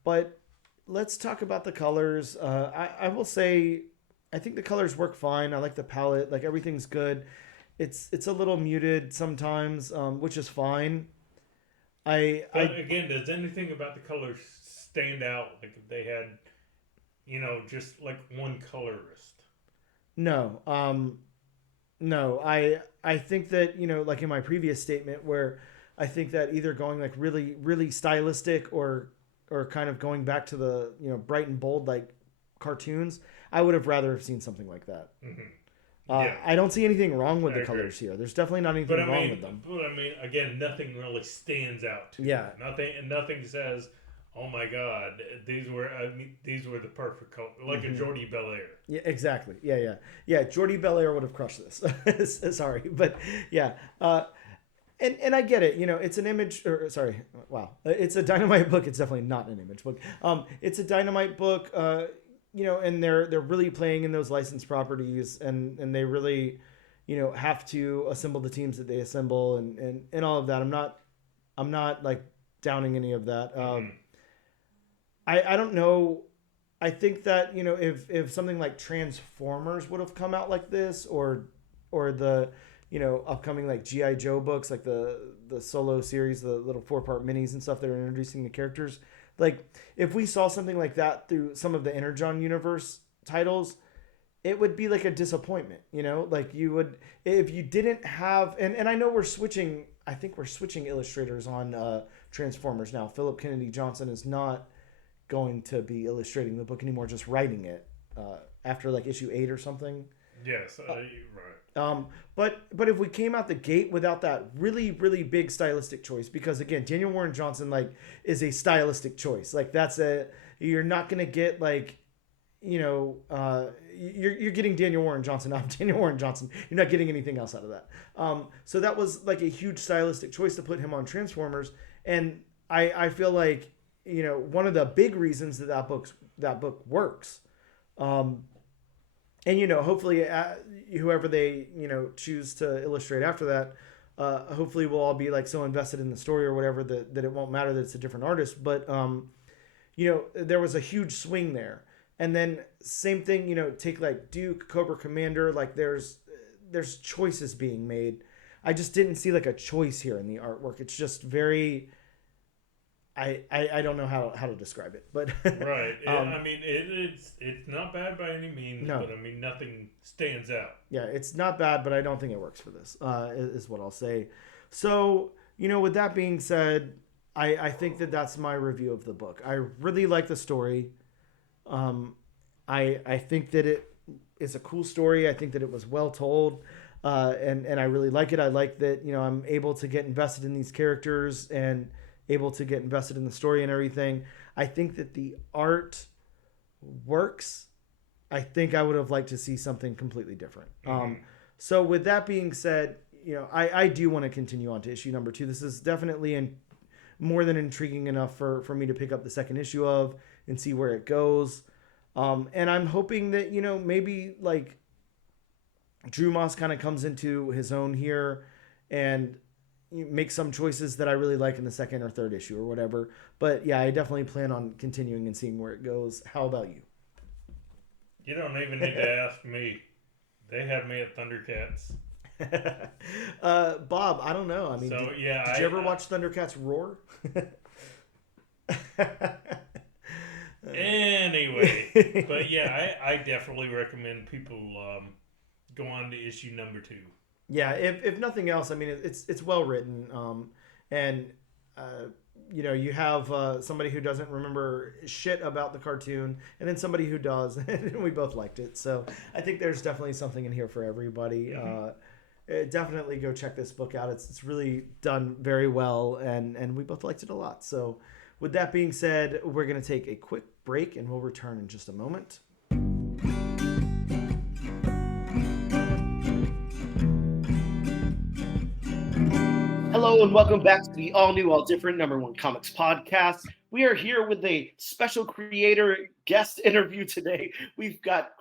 But let's talk about the colors. I will say, I think the colors work fine. I like the palette. Everything's good. It's a little muted sometimes, which is fine. Again, does anything about the colors stand out? Like if they had, just one colorist? No. No, I think that, in my previous statement where I think that either going really, really stylistic or kind of going back to the, bright and bold cartoons, I would have rather have seen something like that. Yeah. I don't see anything wrong with the colors here. There's definitely not anything wrong with them. But again, nothing really stands out to me. Nothing says, oh my God, these were the perfect color, like a Jordi Belair. Yeah, exactly. Yeah. Jordi Belair would have crushed this. Sorry, but yeah. And I get it. It's an image. Or sorry, wow. It's a Dynamite book. It's definitely not an image book. It's a Dynamite book. And they're really playing in those licensed properties, and they really, have to assemble the teams that they assemble, and all of that. I'm not downing any of that. I don't know. I think that, if something like Transformers would have come out like this, or the, upcoming G.I. Joe books, the solo series, the little 4-part minis and stuff that are introducing the characters. If we saw something like that through some of the Energon universe titles, it would be a disappointment, you would, if you didn't have, and I know I think we're switching illustrators on Transformers now. Philip Kennedy Johnson is not going to be illustrating the book anymore, just writing it after issue 8 or something. Yes, right. But if we came out the gate without that really really big stylistic choice, because again, Daniel Warren Johnson like is a stylistic choice. Like that's a you're not gonna get like you're getting Daniel Warren Johnson out of Daniel Warren Johnson. You're not getting anything else out of that. So that was like a huge stylistic choice to put him on Transformers, and I feel like one of the big reasons that book works. And hopefully whoever they choose to illustrate after that, hopefully we'll all be like so invested in the story or whatever that it won't matter that it's a different artist. But there was a huge swing there. And then same thing, take like Duke, Cobra Commander, like there's choices being made. I just didn't see like a choice here in the artwork. It's just very I don't know how to describe it, but right. I mean, it's not bad by any means, no. But I mean, nothing stands out. Yeah, it's not bad, but I don't think it works for this. Is what I'll say. So with that being said, I think that's my review of the book. I really like the story. I think that it is a cool story. I think that it was well told, and I really like it. I like that I'm able to get invested in these characters and able to get invested in the story and everything. I think that the art works. I think I would have liked to see something completely different. Mm-hmm. So with that being said, I do want to continue on to issue number 2. This is definitely more than intriguing enough for me to pick up the second issue of and see where it goes. And I'm hoping that, maybe like Drew Moss kind of comes into his own here and make some choices that I really like in the second or third issue or whatever. But yeah, I definitely plan on continuing and seeing where it goes. How about you? You don't even need to ask me. They had me at Thundercats. Bob, I don't know. I mean, so, did you ever watch Thundercats roar? Anyway, but yeah, I definitely recommend people go on to issue number 2. Yeah, if nothing else, I mean it's well written, and you have somebody who doesn't remember shit about the cartoon, and then somebody who does, and we both liked it. So I think there's definitely something in here for everybody. Mm-hmm. Definitely go check this book out. It's really done very well, and we both liked it a lot. So with that being said, we're gonna take a quick break, and we'll return in just a moment. Hello and welcome back to the all-new, all-different number 1 comics podcast. We are here with a special creator guest interview today. We've got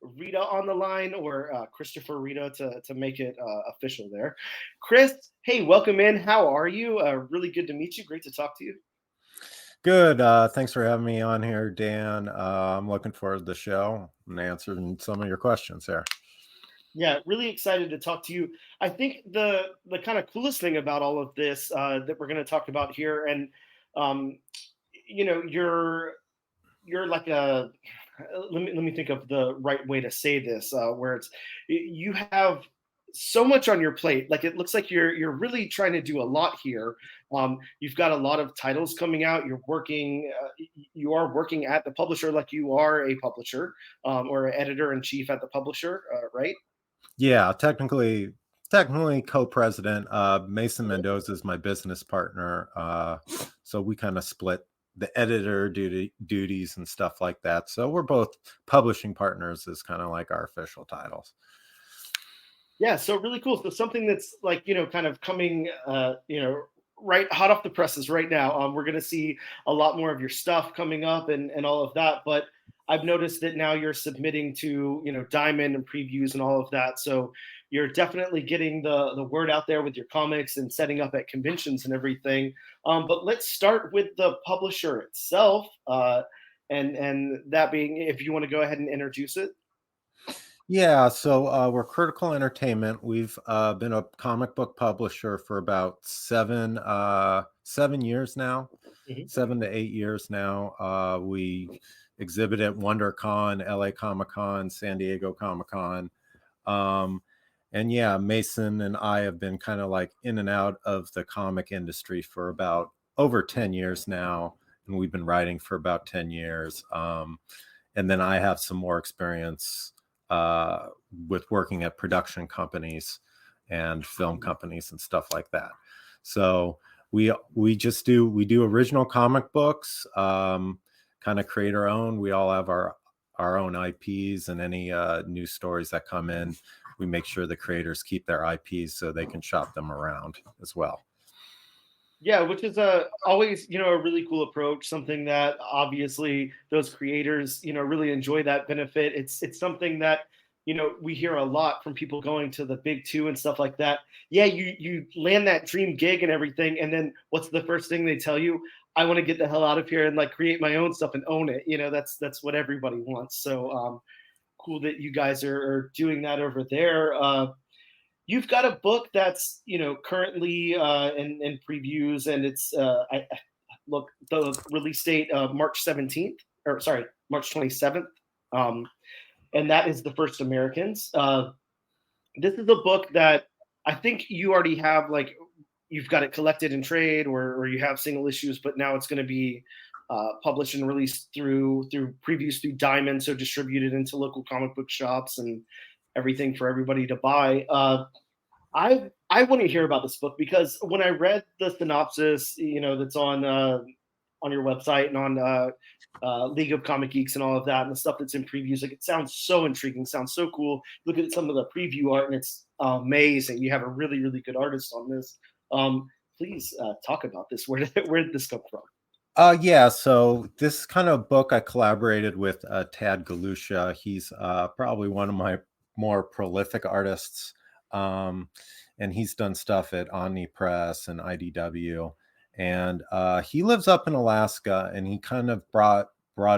Reda on the line, or Christopher Reda to make it official there. Chris, hey, welcome in. How are you? Really good to meet you. Great to talk to you. Good. Thanks for having me on here, Dan. I'm looking forward to the show and answering some of your questions there. Yeah, really excited to talk to you. I think the kind of coolest thing about all of this that we're going to talk about here, and you're like a let me think of the right way to say this, where it's you have so much on your plate. Like it looks like you're really trying to do a lot here. You've got a lot of titles coming out. You're working. You are working at the publisher, like you are a publisher or an editor-in-chief at the publisher, right? Yeah, technically co-president. Mason Mendoza is my business partner, so we kind of split the editor duties and stuff like that. So we're both publishing partners is kind of like our official titles. Yeah, so really cool. So something that's like kind of coming right hot off the presses right now. We're going to see a lot more of your stuff coming up and all of that, but I've noticed that now you're submitting to, Diamond and previews and all of that. So you're definitely getting the word out there with your comics and setting up at conventions and everything. But let's start with the publisher itself. And that being, if you want to go ahead and introduce it. Yeah, so we're Critical Entertainment. We've been a comic book publisher for about 7 years now, mm-hmm. 7 to 8 years now. We exhibit at WonderCon, LA Comic-Con, San Diego Comic-Con. And yeah, Mason and I have been kind of like in and out of the comic industry for about over 10 years now. And we've been writing for about 10 years. And then I have some more experience with working at production companies and film companies and stuff like that. So we do original comic books, kind of create our own. We all have our own IPs, and any new stories that come in, we make sure the creators keep their IPs so they can shop them around as well. Yeah, which is always, a really cool approach, something that obviously those creators, really enjoy that benefit. It's something that, we hear a lot from people going to the big two and stuff like that. Yeah, you land that dream gig and everything, and then what's the first thing they tell you? I want to get the hell out of here and like create my own stuff and own it. That's what everybody wants. So cool that you guys are doing that over there. You've got a book that's currently in previews, and it's look, the release date March 17th, or sorry, March 27th, and that is The First Americans. This is a book that I think you already have, like, you've got it collected in trade, or you have single issues, but now it's going to be published and released through previews through Diamond, so distributed into local comic book shops and everything for everybody to buy. I want to hear about this book, because when I read the synopsis, that's on your website and on League of Comic Geeks and all of that, and the stuff that's in previews, like, it sounds so intriguing, sounds so cool. Look at some of the preview art, and it's amazing. You have a really, really good artist on this. Please talk about this. Where did this come from? Yeah, so this kind of book I collaborated with Tad Galusha. He's probably one of my more prolific artists, and he's done stuff at Omni Press and IDW, and he lives up in Alaska, and he kind of brought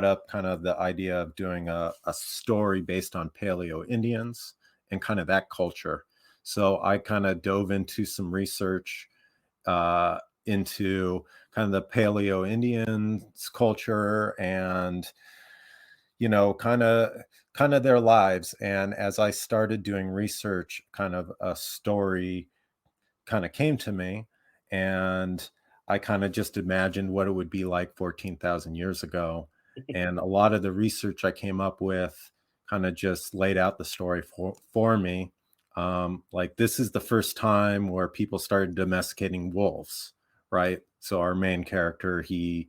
up kind of the idea of doing a story based on Paleo Indians and kind of that culture. So I kind of dove into some research into kind of the Paleo Indians culture, and kind of their lives. And as I started doing research, kind of a story kind of came to me, and I kind of just imagined what it would be like 14,000 years ago. And a lot of the research I came up with kind of just laid out the story for me. Like, this is the first time where people started domesticating wolves, right? So our main character, he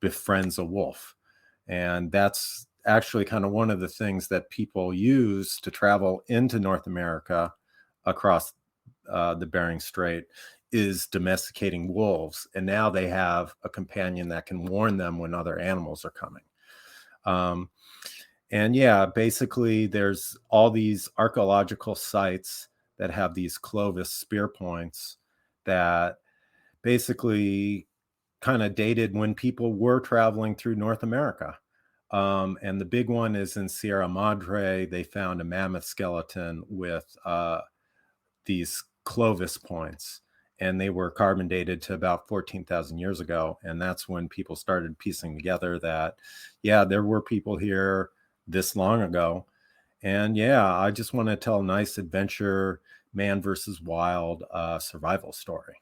befriends a wolf, and that's actually kind of one of the things that people use to travel into North America across the Bering Strait, is domesticating wolves. And now they have a companion that can warn them when other animals are coming. And yeah, basically there's all these archaeological sites that have these Clovis spear points that basically kind of dated when people were traveling through North America. And the big one is in Sierra Madre. They found a mammoth skeleton with these Clovis points, and they were carbon dated to about 14,000 years ago. And that's when people started piecing together that, yeah, there were people here this long ago. And yeah, I just want to tell a nice adventure, man versus wild survival story.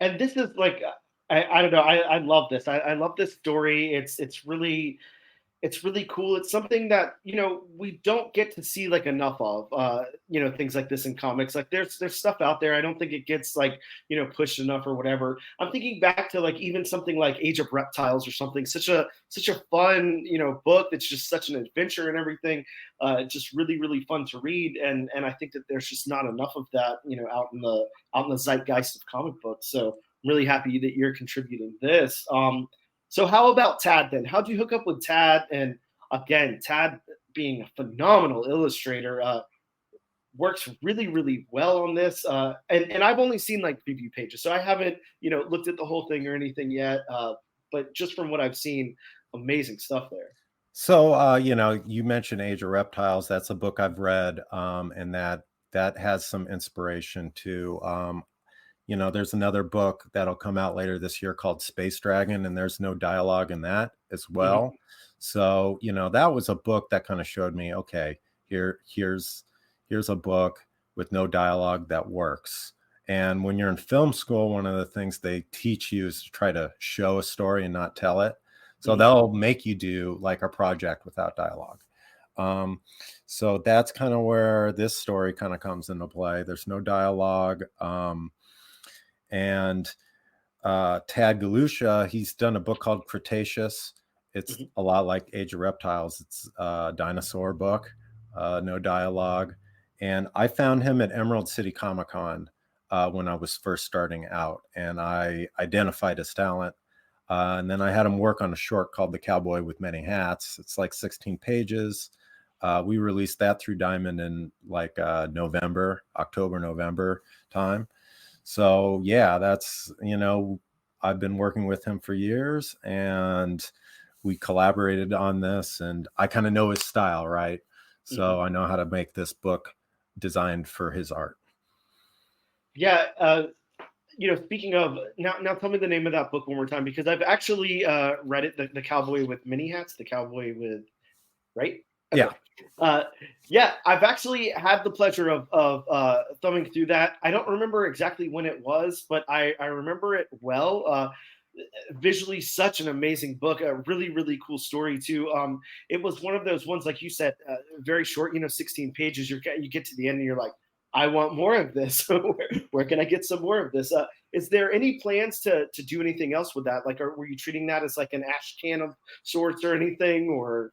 And this is like, I don't know, I love this. I love this story. It's really cool. It's something that we don't get to see like enough of. Things like this in comics. Like, there's stuff out there. I don't think it gets like pushed enough or whatever. I'm thinking back to like even something like Age of Reptiles or something. Such a fun book. That's just such an adventure and everything. Just really, really fun to read. And I think that there's just not enough of that out in the zeitgeist of comic books. So I'm really happy that you're contributing this. So how about Tad then? How'd you hook up with Tad? And again, Tad being a phenomenal illustrator, works really, really well on this. And I've only seen like preview pages, so I haven't, looked at the whole thing or anything yet. But just from what I've seen, amazing stuff there. So, you mentioned Age of Reptiles. That's a book I've read, and that has some inspiration too. There's another book that'll come out later this year called Space Dragon, and there's no dialogue in that as well. Mm-hmm. So, that was a book that kind of showed me, okay, here's a book with no dialogue that works. And when you're in film school, one of the things they teach you is to try to show a story and not tell it. So they'll make you do like a project without dialogue. So that's kind of where this story kind of comes into play. There's no dialogue. And Tad Galusha, he's done a book called Cretaceous. It's a lot like Age of Reptiles. It's a dinosaur book, no dialogue. And I found him at Emerald City Comic Con when I was first starting out, and I identified his talent. And then I had him work on a short called The Cowboy with Many Hats. It's like 16 pages. We released that through Diamond in like October, November time. So yeah, that's, I've been working with him for years, and we collaborated on this, and I kind of know his style, right? So I know how to make this book designed for his art. Yeah. Speaking of, now tell me the name of that book one more time, because I've actually read it, the Cowboy with Many Hats, the Cowboy with, right? Okay. Yeah. I've actually had the pleasure of thumbing through that. I don't remember exactly when it was, but I remember it well. Visually, such an amazing book, a really, really cool story too. It was one of those ones, like you said, very short, 16 pages. You get to the end and you're like, I want more of this. Where can I get some more of this? Is there any plans to do anything else with that? Like, were you treating that as like an ash can of sorts or anything? Or,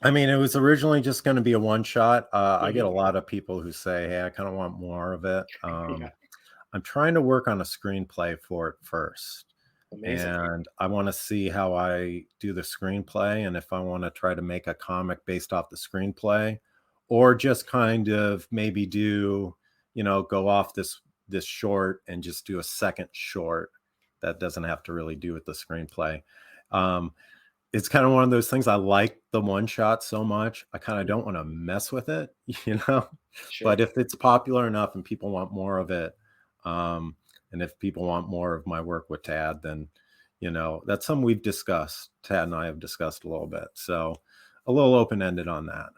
I mean, it was originally just going to be a one shot. I get a lot of people who say, hey, I kind of want more of it. I'm trying to work on a screenplay for it first. Amazing. And I want to see how I do the screenplay, and if I want to try to make a comic based off the screenplay, or just kind of maybe do, go off this short and just do a second short that doesn't have to really do with the screenplay. It's kind of one of those things. I like the one shot so much, I kind of don't want to mess with it, Sure. But if it's popular enough and people want more of it, and if people want more of my work with Tad, then, that's something we've discussed. Tad and I have discussed a little bit. So a little open-ended on that.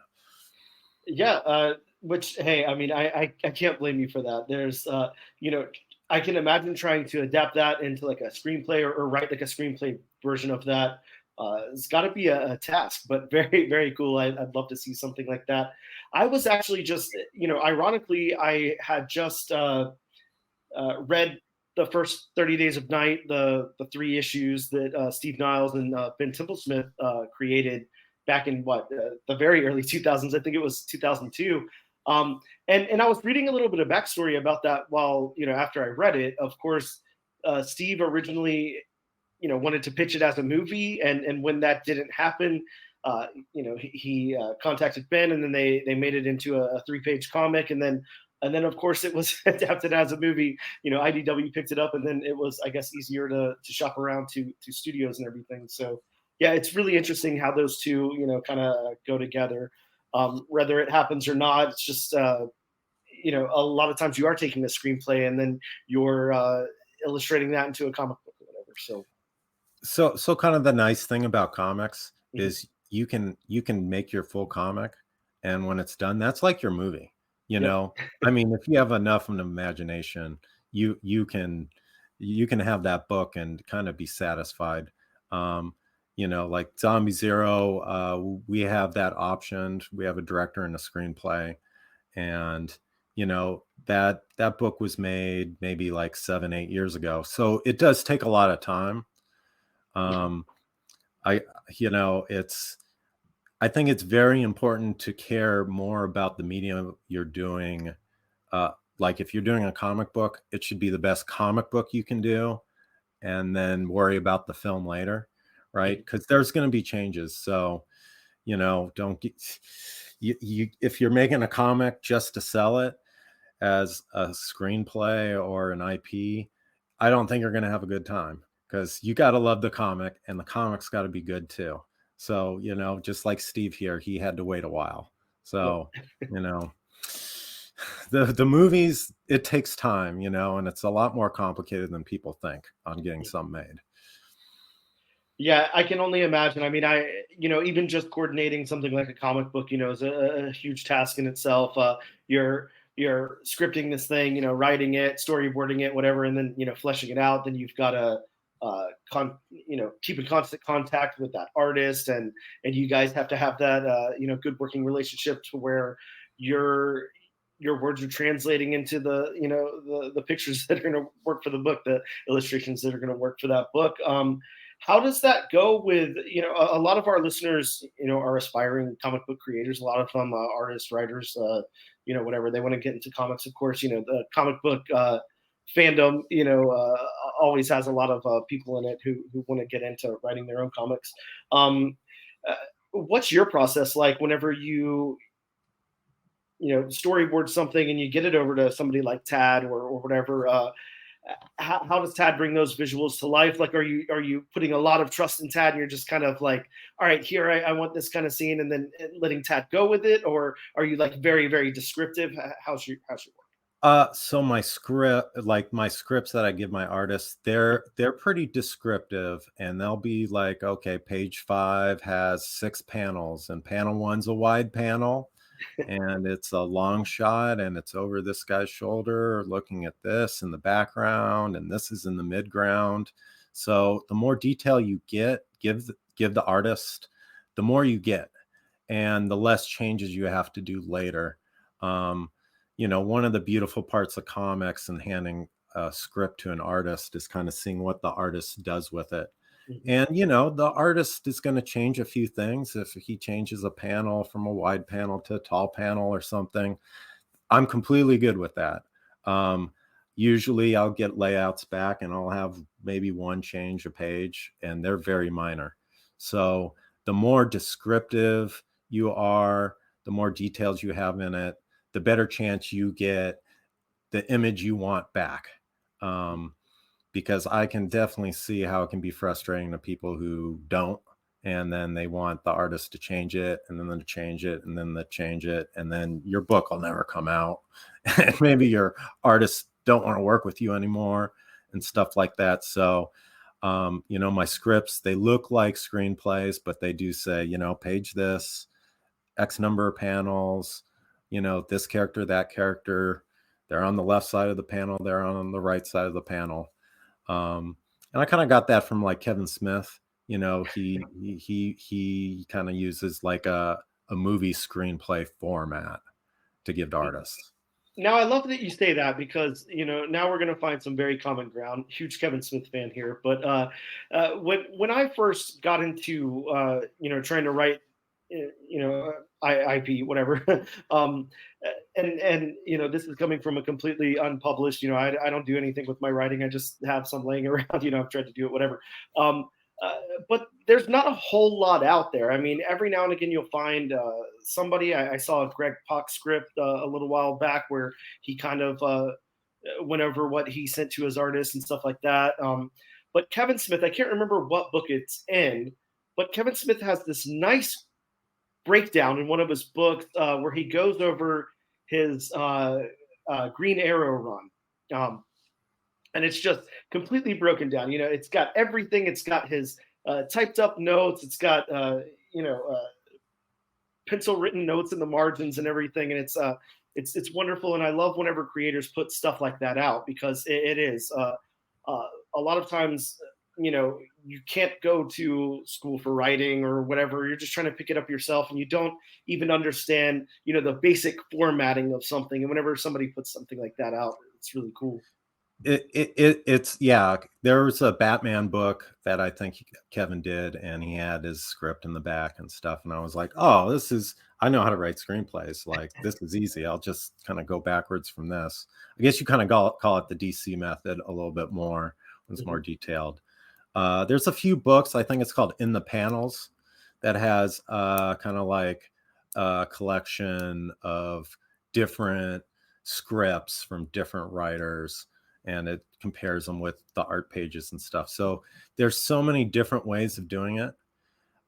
Yeah. Which, hey, I mean, I can't blame you for that. There's, I can imagine trying to adapt that into like a screenplay or write like a screenplay version of that. It's got to be a task, but very, very cool. I'd love to see something like that. I was actually just, ironically, I had just read the first 30 Days of Night, the 3 issues that Steve Niles and Ben Templesmith created back in the very early 2000s. I think it was 2002. And I was reading a little bit of backstory about that while, after I read it. Of course, Steve originally, wanted to pitch it as a movie. And when that didn't happen, he contacted Ben, and then they made it into a 3-page comic. And then, of course, it was adapted as a movie. IDW picked it up, and then it was, I guess, easier to shop around to studios and everything. So, yeah, it's really interesting how those two, kind of go together. Whether it happens or not, it's just, a lot of times you are taking a screenplay and then you're illustrating that into a comic book or whatever. So kind of the nice thing about comics is you can make your full comic, and when it's done, that's like your movie. I mean, if you have enough of an imagination, you can have that book and kind of be satisfied. Like Zombie Zero, we have that optioned. We have a director and a screenplay, and that book was made maybe like 7-8 years ago. So it does take a lot of time. I think it's very important to care more about the medium you're doing. Like if you're doing a comic book, it should be the best comic book you can do, and then worry about the film later, right? Because there's going to be changes. So, don't get if you're making a comic just to sell it as a screenplay or an IP, I don't think you're going to have a good time, because you got to love the comic, and the comic's got to be good too. So, just like Steve here, he had to wait a while. So, the movies, it takes time, and it's a lot more complicated than people think on getting something made. Yeah, I can only imagine. I mean, even just coordinating something like a comic book, is a huge task in itself. You're scripting this thing, writing it, storyboarding it, whatever, and then, fleshing it out. Then you've got to, keep in constant contact with that artist, and you guys have to have that good working relationship to where your words are translating into the pictures that are going to work for the book, the illustrations that are going to work for that book. How does that go with a lot of our listeners are aspiring comic book creators, a lot of them artists, writers, whatever they want to get into comics. Of course, the comic book fandom always has a lot of people in it who want to get into writing their own comics. What's your process like whenever you storyboard something and you get it over to somebody like Tad or whatever? How does Tad bring those visuals to life? Like, are you putting a lot of trust in Tad and you're just kind of like, all right, here, I want this kind of scene, and then letting Tad go with it? Or are you like very, very descriptive? How's your work? So my scripts that I give my artists, they're pretty descriptive, and they'll be like, okay, page 5 has 6 panels, and panel 1's a wide panel, and it's a long shot, and it's over this guy's shoulder looking at this in the background, and this is in the midground. So the more detail you give the artist, the more you get, and the less changes you have to do later. One of the beautiful parts of comics and handing a script to an artist is kind of seeing what the artist does with it. And, the artist is going to change a few things. If he changes a panel from a wide panel to a tall panel or something, I'm completely good with that. Usually I'll get layouts back and I'll have maybe one change a page, and they're very minor. So the more descriptive you are, the more details you have in it, the better chance you get the image you want back. Because I can definitely see how it can be frustrating to people who don't, and then they want the artist to change it, and then to change it, and then to change it, and then your book will never come out. And maybe your artists don't want to work with you anymore and stuff like that. So, my scripts, they look like screenplays, but they do say, page this, X number of panels, this character, that character, they're on the left side of the panel, they're on the right side of the panel. And I kind of got that from like Kevin Smith. He kind of uses like a movie screenplay format to give to artists. Now, I love that you say that, because now we're going to find some very common ground. Huge Kevin Smith fan here, but when I first got into trying to write IP, whatever. And this is coming from a completely unpublished, I don't do anything with my writing. I just have some laying around, I've tried to do it, whatever. But there's not a whole lot out there. I mean, every now and again, you'll find somebody. I saw a Greg Pak script a little while back where he kind of went over what he sent to his artists and stuff like that. But Kevin Smith, I can't remember what book it's in, but Kevin Smith has this nice breakdown in one of his books where he goes over his Green Arrow run. And it's just completely broken down. It's got everything. It's got his typed up notes. It's got, pencil written notes in the margins and everything. And it's wonderful. And I love whenever creators put stuff like that out, because it is a lot of times, you can't go to school for writing or whatever. You're just trying to pick it up yourself, and you don't even understand, the basic formatting of something. And whenever somebody puts something like that out, it's really cool. It's there was a Batman book that I think Kevin did, and he had his script in the back and stuff. And I was like, oh, I know how to write screenplays. Like, this is easy. I'll just kind of go backwards from this. I guess you kind of call it the DC method a little bit more. It's more detailed. There's a few books, I think it's called In the Panels, that has kind of like a collection of different scripts from different writers, and it compares them with the art pages and stuff. So there's so many different ways of doing it.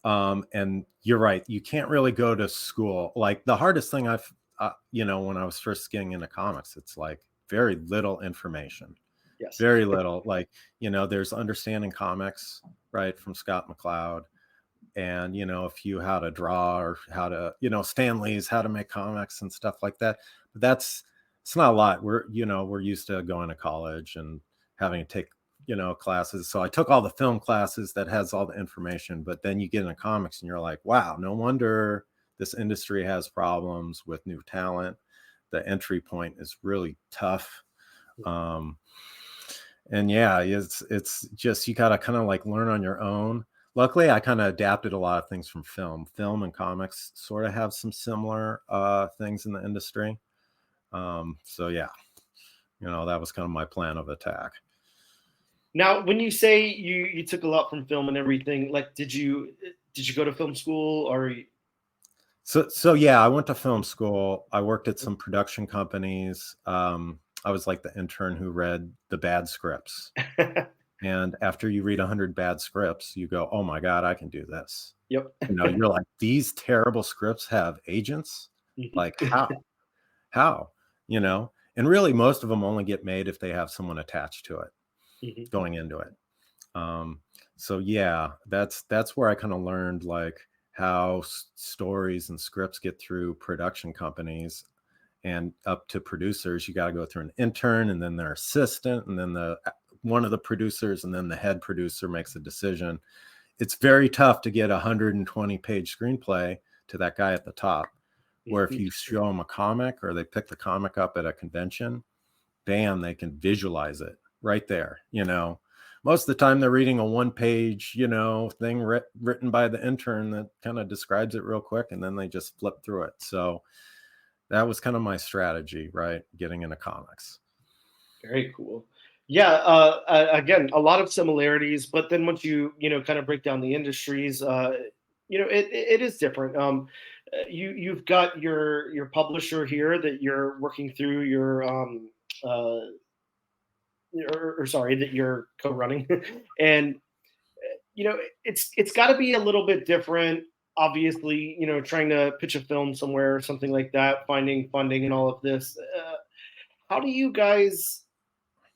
And you're right, you can't really go to school. Like, the hardest thing when I was first getting into comics, it's like very little information. Yes. Very little. Like, there's Understanding Comics, right, from Scott McCloud, and a few how to draw, or how to, Stan Lee's How to Make Comics and stuff like that. But it's not a lot. We're used to going to college and having to take classes. So I took all the film classes that has all the information, but then you get into comics and you're like, wow, no wonder this industry has problems with new talent. The entry point is really tough. And yeah, it's just, you got to kind of like learn on your own. Luckily, I kind of adapted a lot of things from film. Film and comics sort of have some similar things in the industry. So yeah, that was kind of my plan of attack. Now, when you say you took a lot from film and everything, like, did you go to film school or? So yeah, I went to film school. I worked at some production companies. I was like the intern who read the bad scripts. And after you read 100 bad scripts, you go, oh my God, I can do this. Yep. You're like, these terrible scripts have agents? Like how? And really most of them only get made if they have someone attached to it going into it. So yeah, that's where I kind of learned like how stories and scripts get through production companies and up to producers. You got to go through an intern and then their assistant and then one of the producers, and then the head producer makes a decision. It's very tough to get a 120-page screenplay to that guy at the top, where if you show them a comic or they pick the comic up at a convention, bam, they can visualize it right there. Most of the time they're reading a 1-page, thing written by the intern that kind of describes it real quick, and then they just flip through it. So that was kind of my strategy, right? Getting into comics. Very cool. Yeah. Again, a lot of similarities, but then once you kind of break down the industries, it is different. You've got your publisher here that you're working through your that you're co-running, and it's got to be a little bit different. Obviously, trying to pitch a film somewhere or something like that, finding funding and all of this. How do you guys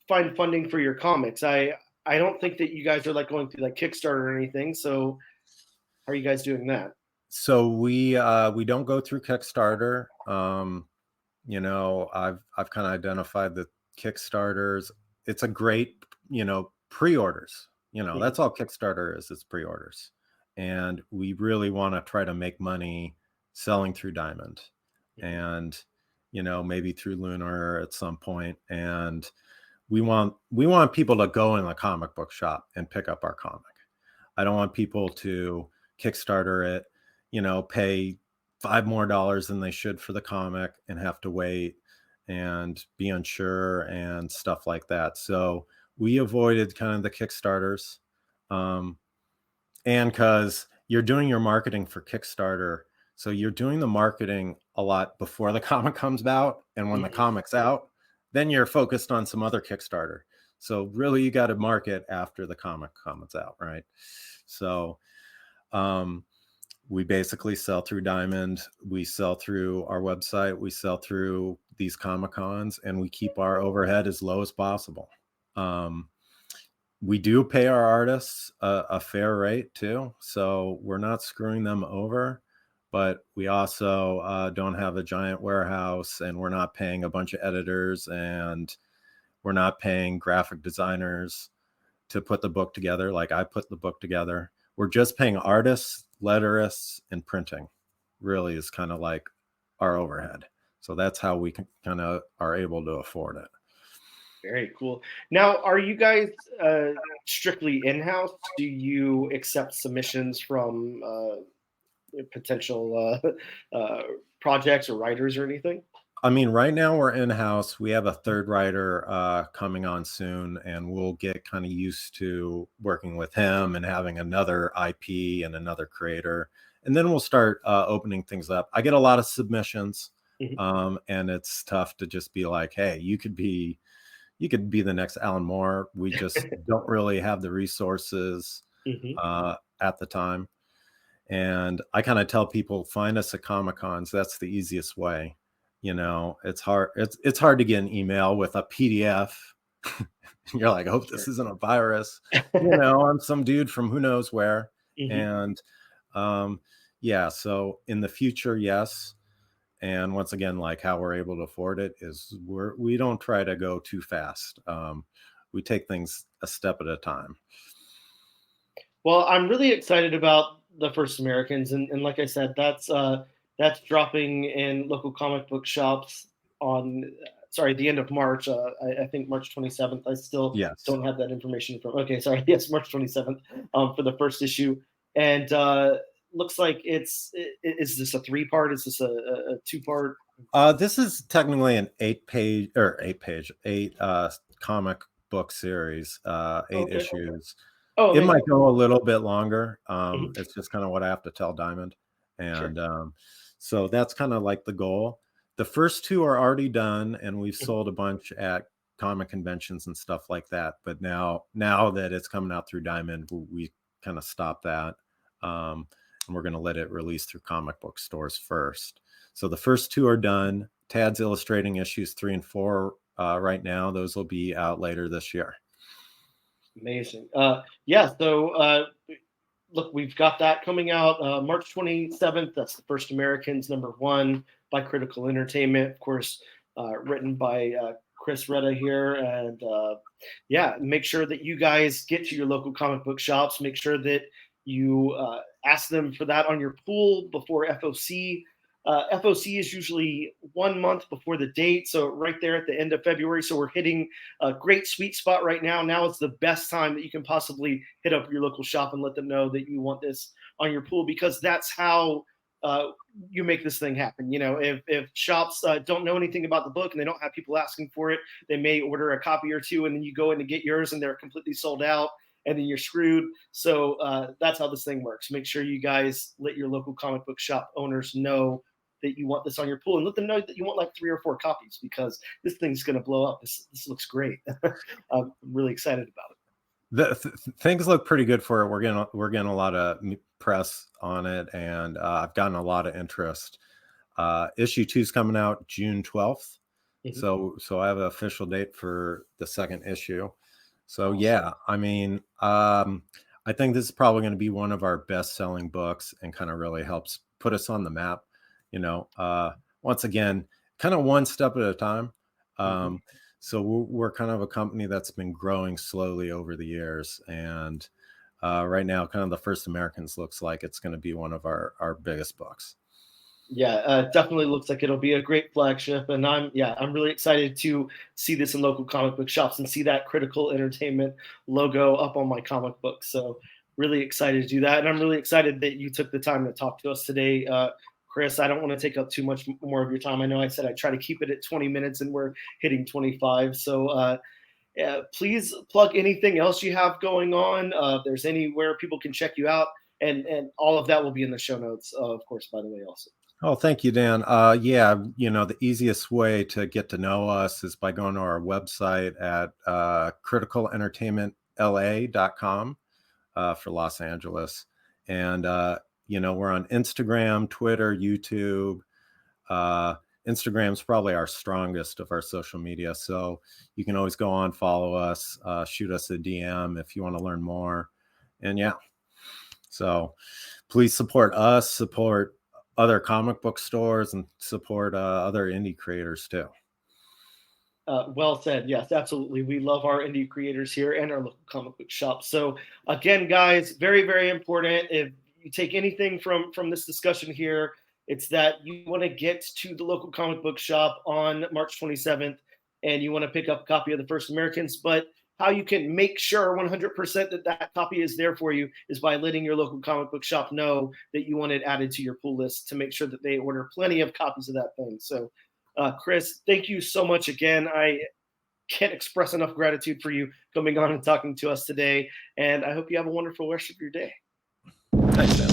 find funding for your comics? I don't think that you guys are like going through like Kickstarter or anything. So how are you guys doing that? So we don't go through Kickstarter. I've kind of identified the Kickstarters. It's a great, pre-orders. That's all Kickstarter is. It's pre-orders. And we really want to try to make money selling through Diamond and, maybe through Lunar at some point. And we want people to go in the comic book shop and pick up our comic. I don't want people to Kickstarter it, pay $5 more than they should for the comic and have to wait and be unsure and stuff like that. So we avoided kind of the Kickstarters. And because you're doing your marketing for Kickstarter, so you're doing the marketing a lot before the comic comes out. And when the comic's out, then you're focused on some other Kickstarter. So really you got to market after the comic comes out, right? So we basically sell through Diamond. We sell through our website. We sell through these Comic-Cons, and we keep our overhead as low as possible. We do pay our artists a fair rate too. So we're not screwing them over, but we also don't have a giant warehouse, and we're not paying a bunch of editors, and we're not paying graphic designers to put the book together. Like I put the book together. We're just paying artists, letterists, and printing really is kind of like our overhead. So that's how we kind of are able to afford it. Very cool. Now, are you guys strictly in-house? Do you accept submissions from potential projects or writers or anything? I mean, right now we're in-house. We have a third writer coming on soon, and we'll get kind of used to working with him and having another IP and another creator. And then we'll start opening things up. I get a lot of submissions, and it's tough to just be like, hey, you could be the next Alan Moore. We just don't really have the resources at the time. And I kind of tell people, find us at Comic-Cons. That's the easiest way. It's hard. It's hard to get an email with a PDF. You're like, I hope this isn't a virus. I'm some dude from who knows where. And yeah, so in the future, yes. And once again, like how we're able to afford it is we don't try to go too fast. we take things a step at a time. Well, I'm really excited about the First Americans, and like I said, that's dropping in local comic book shops on the end of March. I think March 27th. I still don't have that information from. Okay, sorry. Yes, March 27th for the first issue, and looks like is this a 3-part? Is this a 2-part? This is technically an 8 comic book series, 8 issues. Oh, it might go a little bit longer. It's just kind of what I have to tell Diamond. And so that's kind of like the goal. The first 2 are already done, and we've sold a bunch at comic conventions and stuff like that. But now that it's coming out through Diamond, we kind of stopped that. And we're going to let it release through comic book stores first. So the first 2 are done. Tad's illustrating issues 3 and 4 right now. Those will be out later this year. Amazing. So look, we've got that coming out March 27th. That's the First Americans, #1 by Critical Entertainment, of course, written by Chris Reda here. And make sure that you guys get to your local comic book shops. Make sure that you ask them for that on your pool before FOC. FOC is usually 1 month before the date, so right there at the end of February. So we're hitting a great sweet spot right now. Now is the best time that you can possibly hit up your local shop and let them know that you want this on your pool, because that's how you make this thing happen. You know, if shops don't know anything about the book and they don't have people asking for it, they may order a copy or 2, and then you go in to get yours and they're completely sold out, and then you're screwed. So that's how this thing works. Make sure you guys let your local comic book shop owners know that you want this on your pool, and let them know that you want like 3 or 4 copies, because this thing's going to blow up. This looks great. I'm really excited about it. Things look pretty good for it. We're getting a lot of press on it, and I've gotten a lot of interest. Issue 2 is coming out June 12th. So I have an official date for the 2nd issue. So awesome. I mean, I think this is probably going to be one of our best selling books, and kind of really helps put us on the map. You know, once again, kind of one step at a time. So we're kind of a company that's been growing slowly over the years. And right now, kind of the First Americans looks like it's going to be one of our biggest books. Yeah, definitely looks like it'll be a great flagship. And I'm really excited to see this in local comic book shops and see that Critical Entertainment logo up on my comic book. So really excited to do that. And I'm really excited that you took the time to talk to us today. Chris, I don't want to take up too much more of your time. I know I said I'd try to keep it at 20 minutes, and we're hitting 25. So please plug anything else you have going on. If there's anywhere people can check you out, and all of that will be in the show notes, of course, by the way, also. Oh, thank you, Dan. The easiest way to get to know us is by going to our website at criticalentertainmentla.com for Los Angeles. And we're on Instagram, Twitter, YouTube. Instagram's probably our strongest of our social media. So you can always go on, follow us, shoot us a DM if you want to learn more. And so please support us, support other comic book stores, and support other indie creators too. Well said. Yes, absolutely. We love our indie creators here and our local comic book shops. So again, guys, very, very important. If you take anything from this discussion here, it's that you want to get to the local comic book shop on March 27th, and you want to pick up a copy of the First Americans. But how you can make sure 100% that copy is there for you is by letting your local comic book shop know that you want it added to your pool list, to make sure that they order plenty of copies of that thing. So Chris, thank you so much again. I can't express enough gratitude for you coming on and talking to us today. And I hope you have a wonderful rest of your day. Thanks, Dan.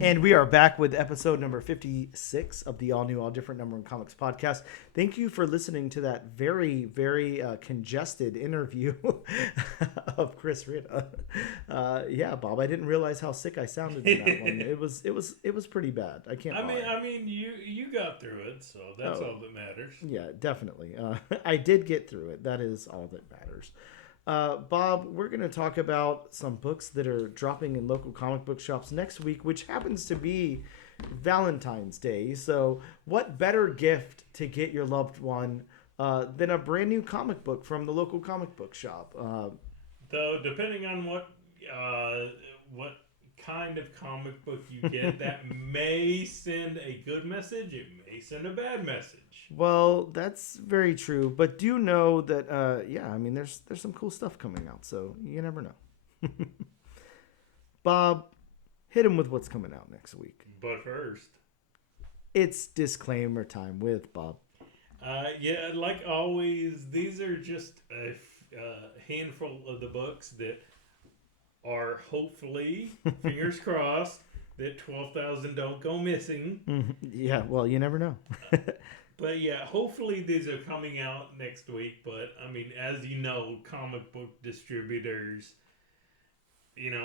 And we are back with episode number 56 of the All New, All Different #1 Comics podcast. Thank you for listening to that very, very congested interview of Chris Reda. Bob, I didn't realize how sick I sounded in that one. It was pretty bad. I can't. I mean, you got through it, so that's all that matters. Yeah, definitely. I did get through it. That is all that matters. Bob, we're going to talk about some books that are dropping in local comic book shops next week, which happens to be Valentine's Day. So what better gift to get your loved one than a brand new comic book from the local comic book shop? Though, depending on what kind of comic book you get, that may send a good message. It may send a bad message. Well, that's very true. But do know that, I mean, there's some cool stuff coming out. So you never know. Bob, hit him with what's coming out next week. But first, it's disclaimer time with Bob. Yeah, like always, these are just a handful of the books that are hopefully, fingers crossed, that 12,000 don't go missing. Mm-hmm. Yeah, well, you never know. But yeah, hopefully these are coming out next week. But I mean, as you know, comic book distributors,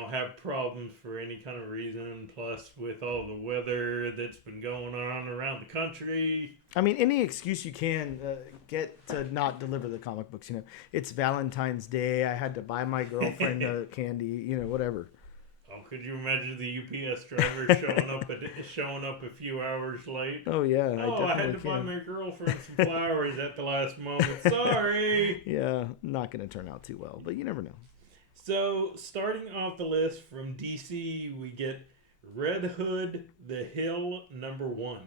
have problems for any kind of reason. Plus, with all the weather that's been going on around the country. I mean, any excuse you can get to not deliver the comic books. It's Valentine's Day. I had to buy my girlfriend candy. Whatever. Oh, could you imagine the UPS driver showing up a few hours late? Oh yeah. I had to buy my girlfriend some flowers at the last moment. Sorry. Yeah, not going to turn out too well, but you never know. So, starting off the list from DC, we get Red Hood, The Hill, #1.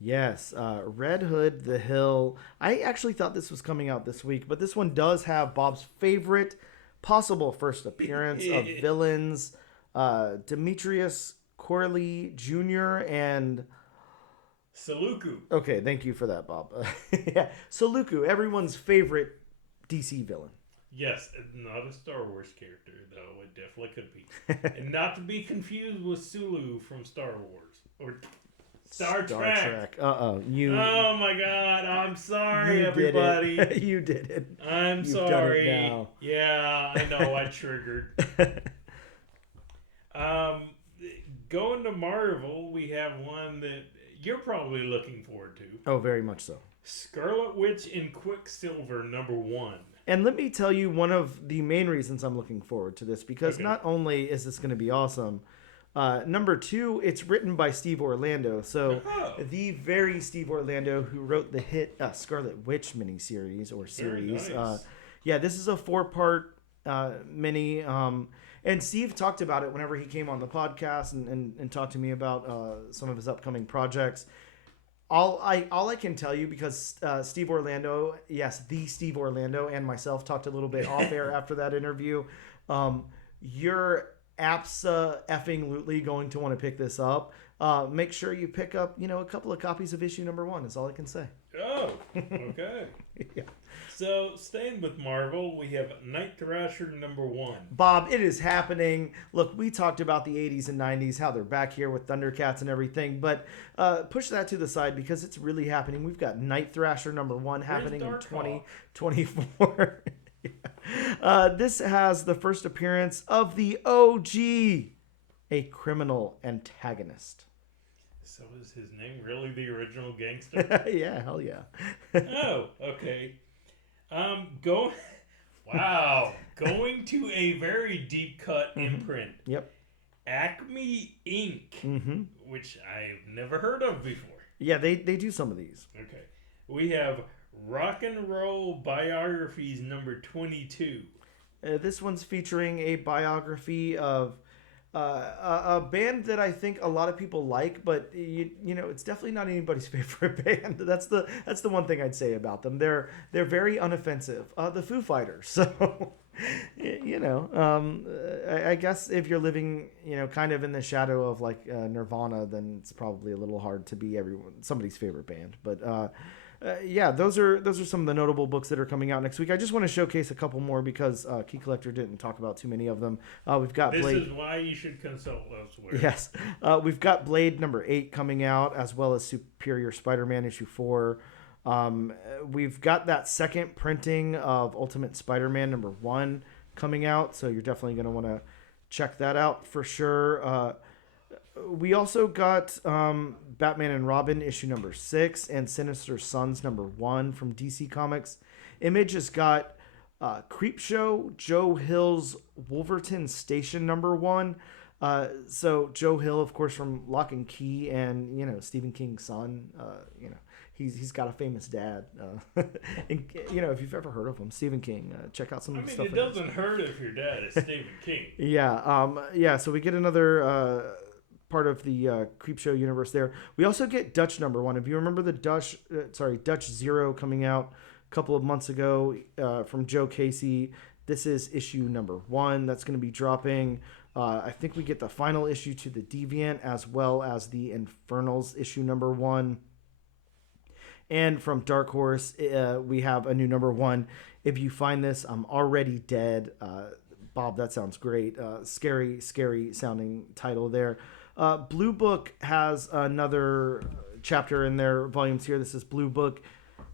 Yes, Red Hood, The Hill. I actually thought this was coming out this week, but this one does have Bob's favorite possible first appearance of villains, Demetrius Corley Jr. and... Saluku. Okay, thank you for that, Bob. Yeah, Saluku, everyone's favorite DC villain. Yes, not a Star Wars character, though. It definitely could be. And not to be confused with Sulu from Star Wars. Or Star Trek. Uh-oh. Oh, my God. I'm sorry, everybody. You did it. I'm sorry. Done it now. Yeah, I know. I triggered. Going to Marvel, we have one that you're probably looking forward to. Oh, very much so. Scarlet Witch and Quicksilver, #1. And let me tell you one of the main reasons I'm looking forward to this, because not only is this going to be awesome, #2, it's written by Steve Orlando. So the very Steve Orlando who wrote the hit Scarlet Witch miniseries or series. Nice. This is a 4-part mini. And Steve talked about it whenever he came on the podcast and talked to me about some of his upcoming projects. All I can tell you, because Steve Orlando, yes, the Steve Orlando, and myself talked a little bit off air after that interview. You're abso-effing-lutely going to want to pick this up. Make sure you pick up, a couple of copies of issue #1 is all I can say. Oh, okay. Yeah. So, staying with Marvel, we have Night Thrasher #1. Bob, it is happening. Look, we talked about the 80s and 90s, how they're back here with Thundercats and everything, but push that to the side because it's really happening. We've got Night Thrasher #1 happening in 2024. This has the first appearance of the OG, a criminal antagonist. So is his name really the original gangster? Yeah, hell yeah. Oh, okay. Going to a very deep cut imprint. Yep. Acme Inc., which I've never heard of before. Yeah, they do some of these. Okay. We have Rock and Roll Biographies #22. This one's featuring a biography of a band that I think a lot of people like, but it's definitely not anybody's favorite band. That's the one thing I'd say about them. They're very unoffensive. The Foo Fighters. So I guess if you're living kind of in the shadow of like Nirvana, then it's probably a little hard to be somebody's favorite band. But those are some of the notable books that are coming out next week. I just want to showcase a couple more because Key Collector didn't talk about too many of them. We've got Blade. This is why you should consult elsewhere. Yes. We've got Blade #8 coming out, as well as Superior Spider-Man #4. We've got that second printing of Ultimate Spider-Man #1 coming out, so you're definitely going to want to check that out for sure. We also got Batman and Robin #6 and Sinister Sons #1 from DC Comics. Image has got Creepshow, Joe Hill's Wolverton Station #1. So Joe Hill, of course, from Lock and Key, and Stephen King's son. He's got a famous dad. And, if you've ever heard of him, Stephen King, check out some of the stuff. It doesn't hurt if your dad is Stephen King. Yeah. So we get another part of the Creepshow universe there. We also get Dutch #1. If you remember the Dutch Zero coming out a couple of months ago from Joe Casey, this is issue #1 that's going to be dropping. I think we get the final issue to the Deviant as well as the Infernals issue #1. And from Dark Horse, we have a new #1. If you find this, I'm already dead. Bob, that sounds great. Scary sounding title there. Blue Book has another chapter in their volumes here. This is Blue Book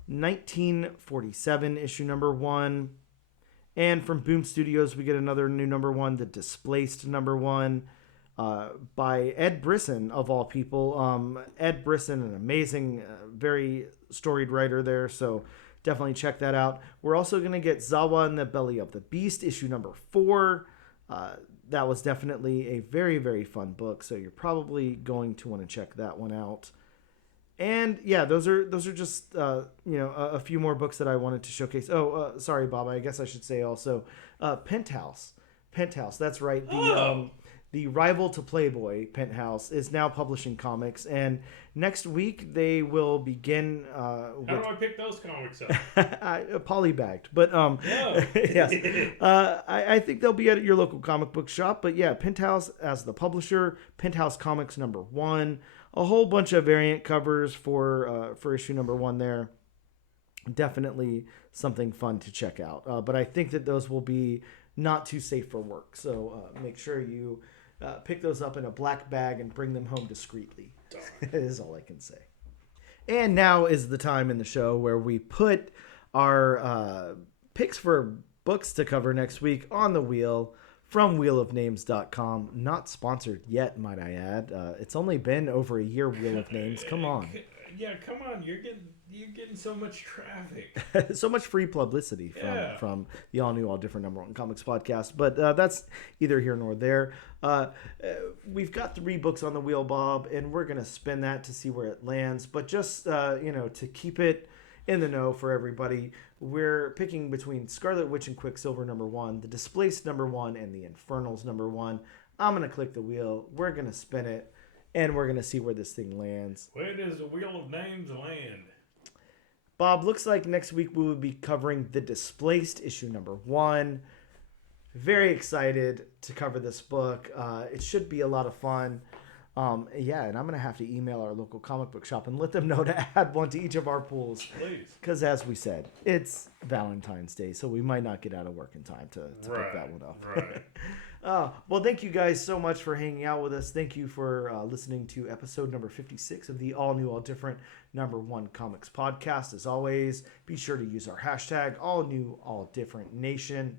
1947, issue #1. And from Boom Studios, we get another new #1, The Displaced #1, by Ed Brisson, of all people. Ed Brisson, an amazing, very storied writer there, so definitely check that out. We're also going to get Zawa in the Belly of the Beast, issue #4. That was definitely a very, very fun book, so you're probably going to want to check that one out. And yeah, those are just a few more books that I wanted to showcase. Sorry, Bob. I guess I should say also Penthouse. That's right. The rival to Playboy, Penthouse, is now publishing comics, and next week they will begin. How do I pick those comics up? Polybagged, but yes. I think they'll be at your local comic book shop. But yeah, Penthouse as the publisher, Penthouse Comics #1. A whole bunch of variant covers for issue #1 there. Definitely something fun to check out. But I think that those will be not too safe for work. So make sure you pick those up in a black bag and bring them home discreetly. That is all I can say. And now is the time in the show where we put our picks for books to cover next week on the wheel. From wheelofnames.com. Not sponsored yet, might I add. It's only been over a year, Wheel of Names. Come on. Yeah, come on. You're getting so much traffic. So much free publicity from the all-new, all-different #1 Comics podcast. But that's either here nor there. We've got 3 books on the wheel, Bob, and we're going to spin that to see where it lands. But just, to keep it in the know for everybody, we're picking between Scarlet Witch and Quicksilver #1, The Displaced #1, and The Infernals #1. I'm going to click the wheel. We're going to spin it, and we're going to see where this thing lands. Where does the Wheel of Names land? Bob, looks like next week we will be covering The Displaced issue #1. Very excited to cover this book. It should be a lot of fun. And I'm going to have to email our local comic book shop and let them know to add one to each of our pools. Please. Because as we said, it's Valentine's Day, so we might not get out of work in time to pick that one up. Right. Well, thank you guys so much for hanging out with us. Thank you for listening to episode number 56 of the all-new, all-different #1 Comics podcast. As always, be sure to use our hashtag all-new, all-different nation.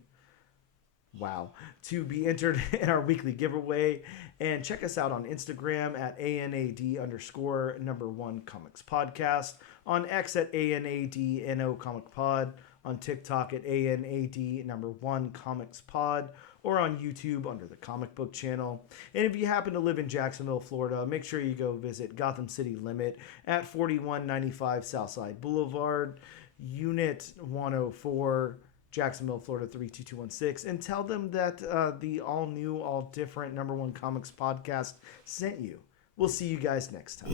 Wow. To be entered in our weekly giveaway. And check us out on Instagram at ANAD_1 Comics Podcast. On X at ANADNO Comic Pod. On TikTok at ANAD1 Comics Pod. Or on YouTube under the Comic Book Channel. And if you happen to live in Jacksonville, Florida, make sure you go visit Gotham City Limit at 4195 Southside Boulevard, Unit 104. Jacksonville, Florida 32216, and tell them that the all-new, all-different #1 Comics podcast sent you. We'll see you guys next time.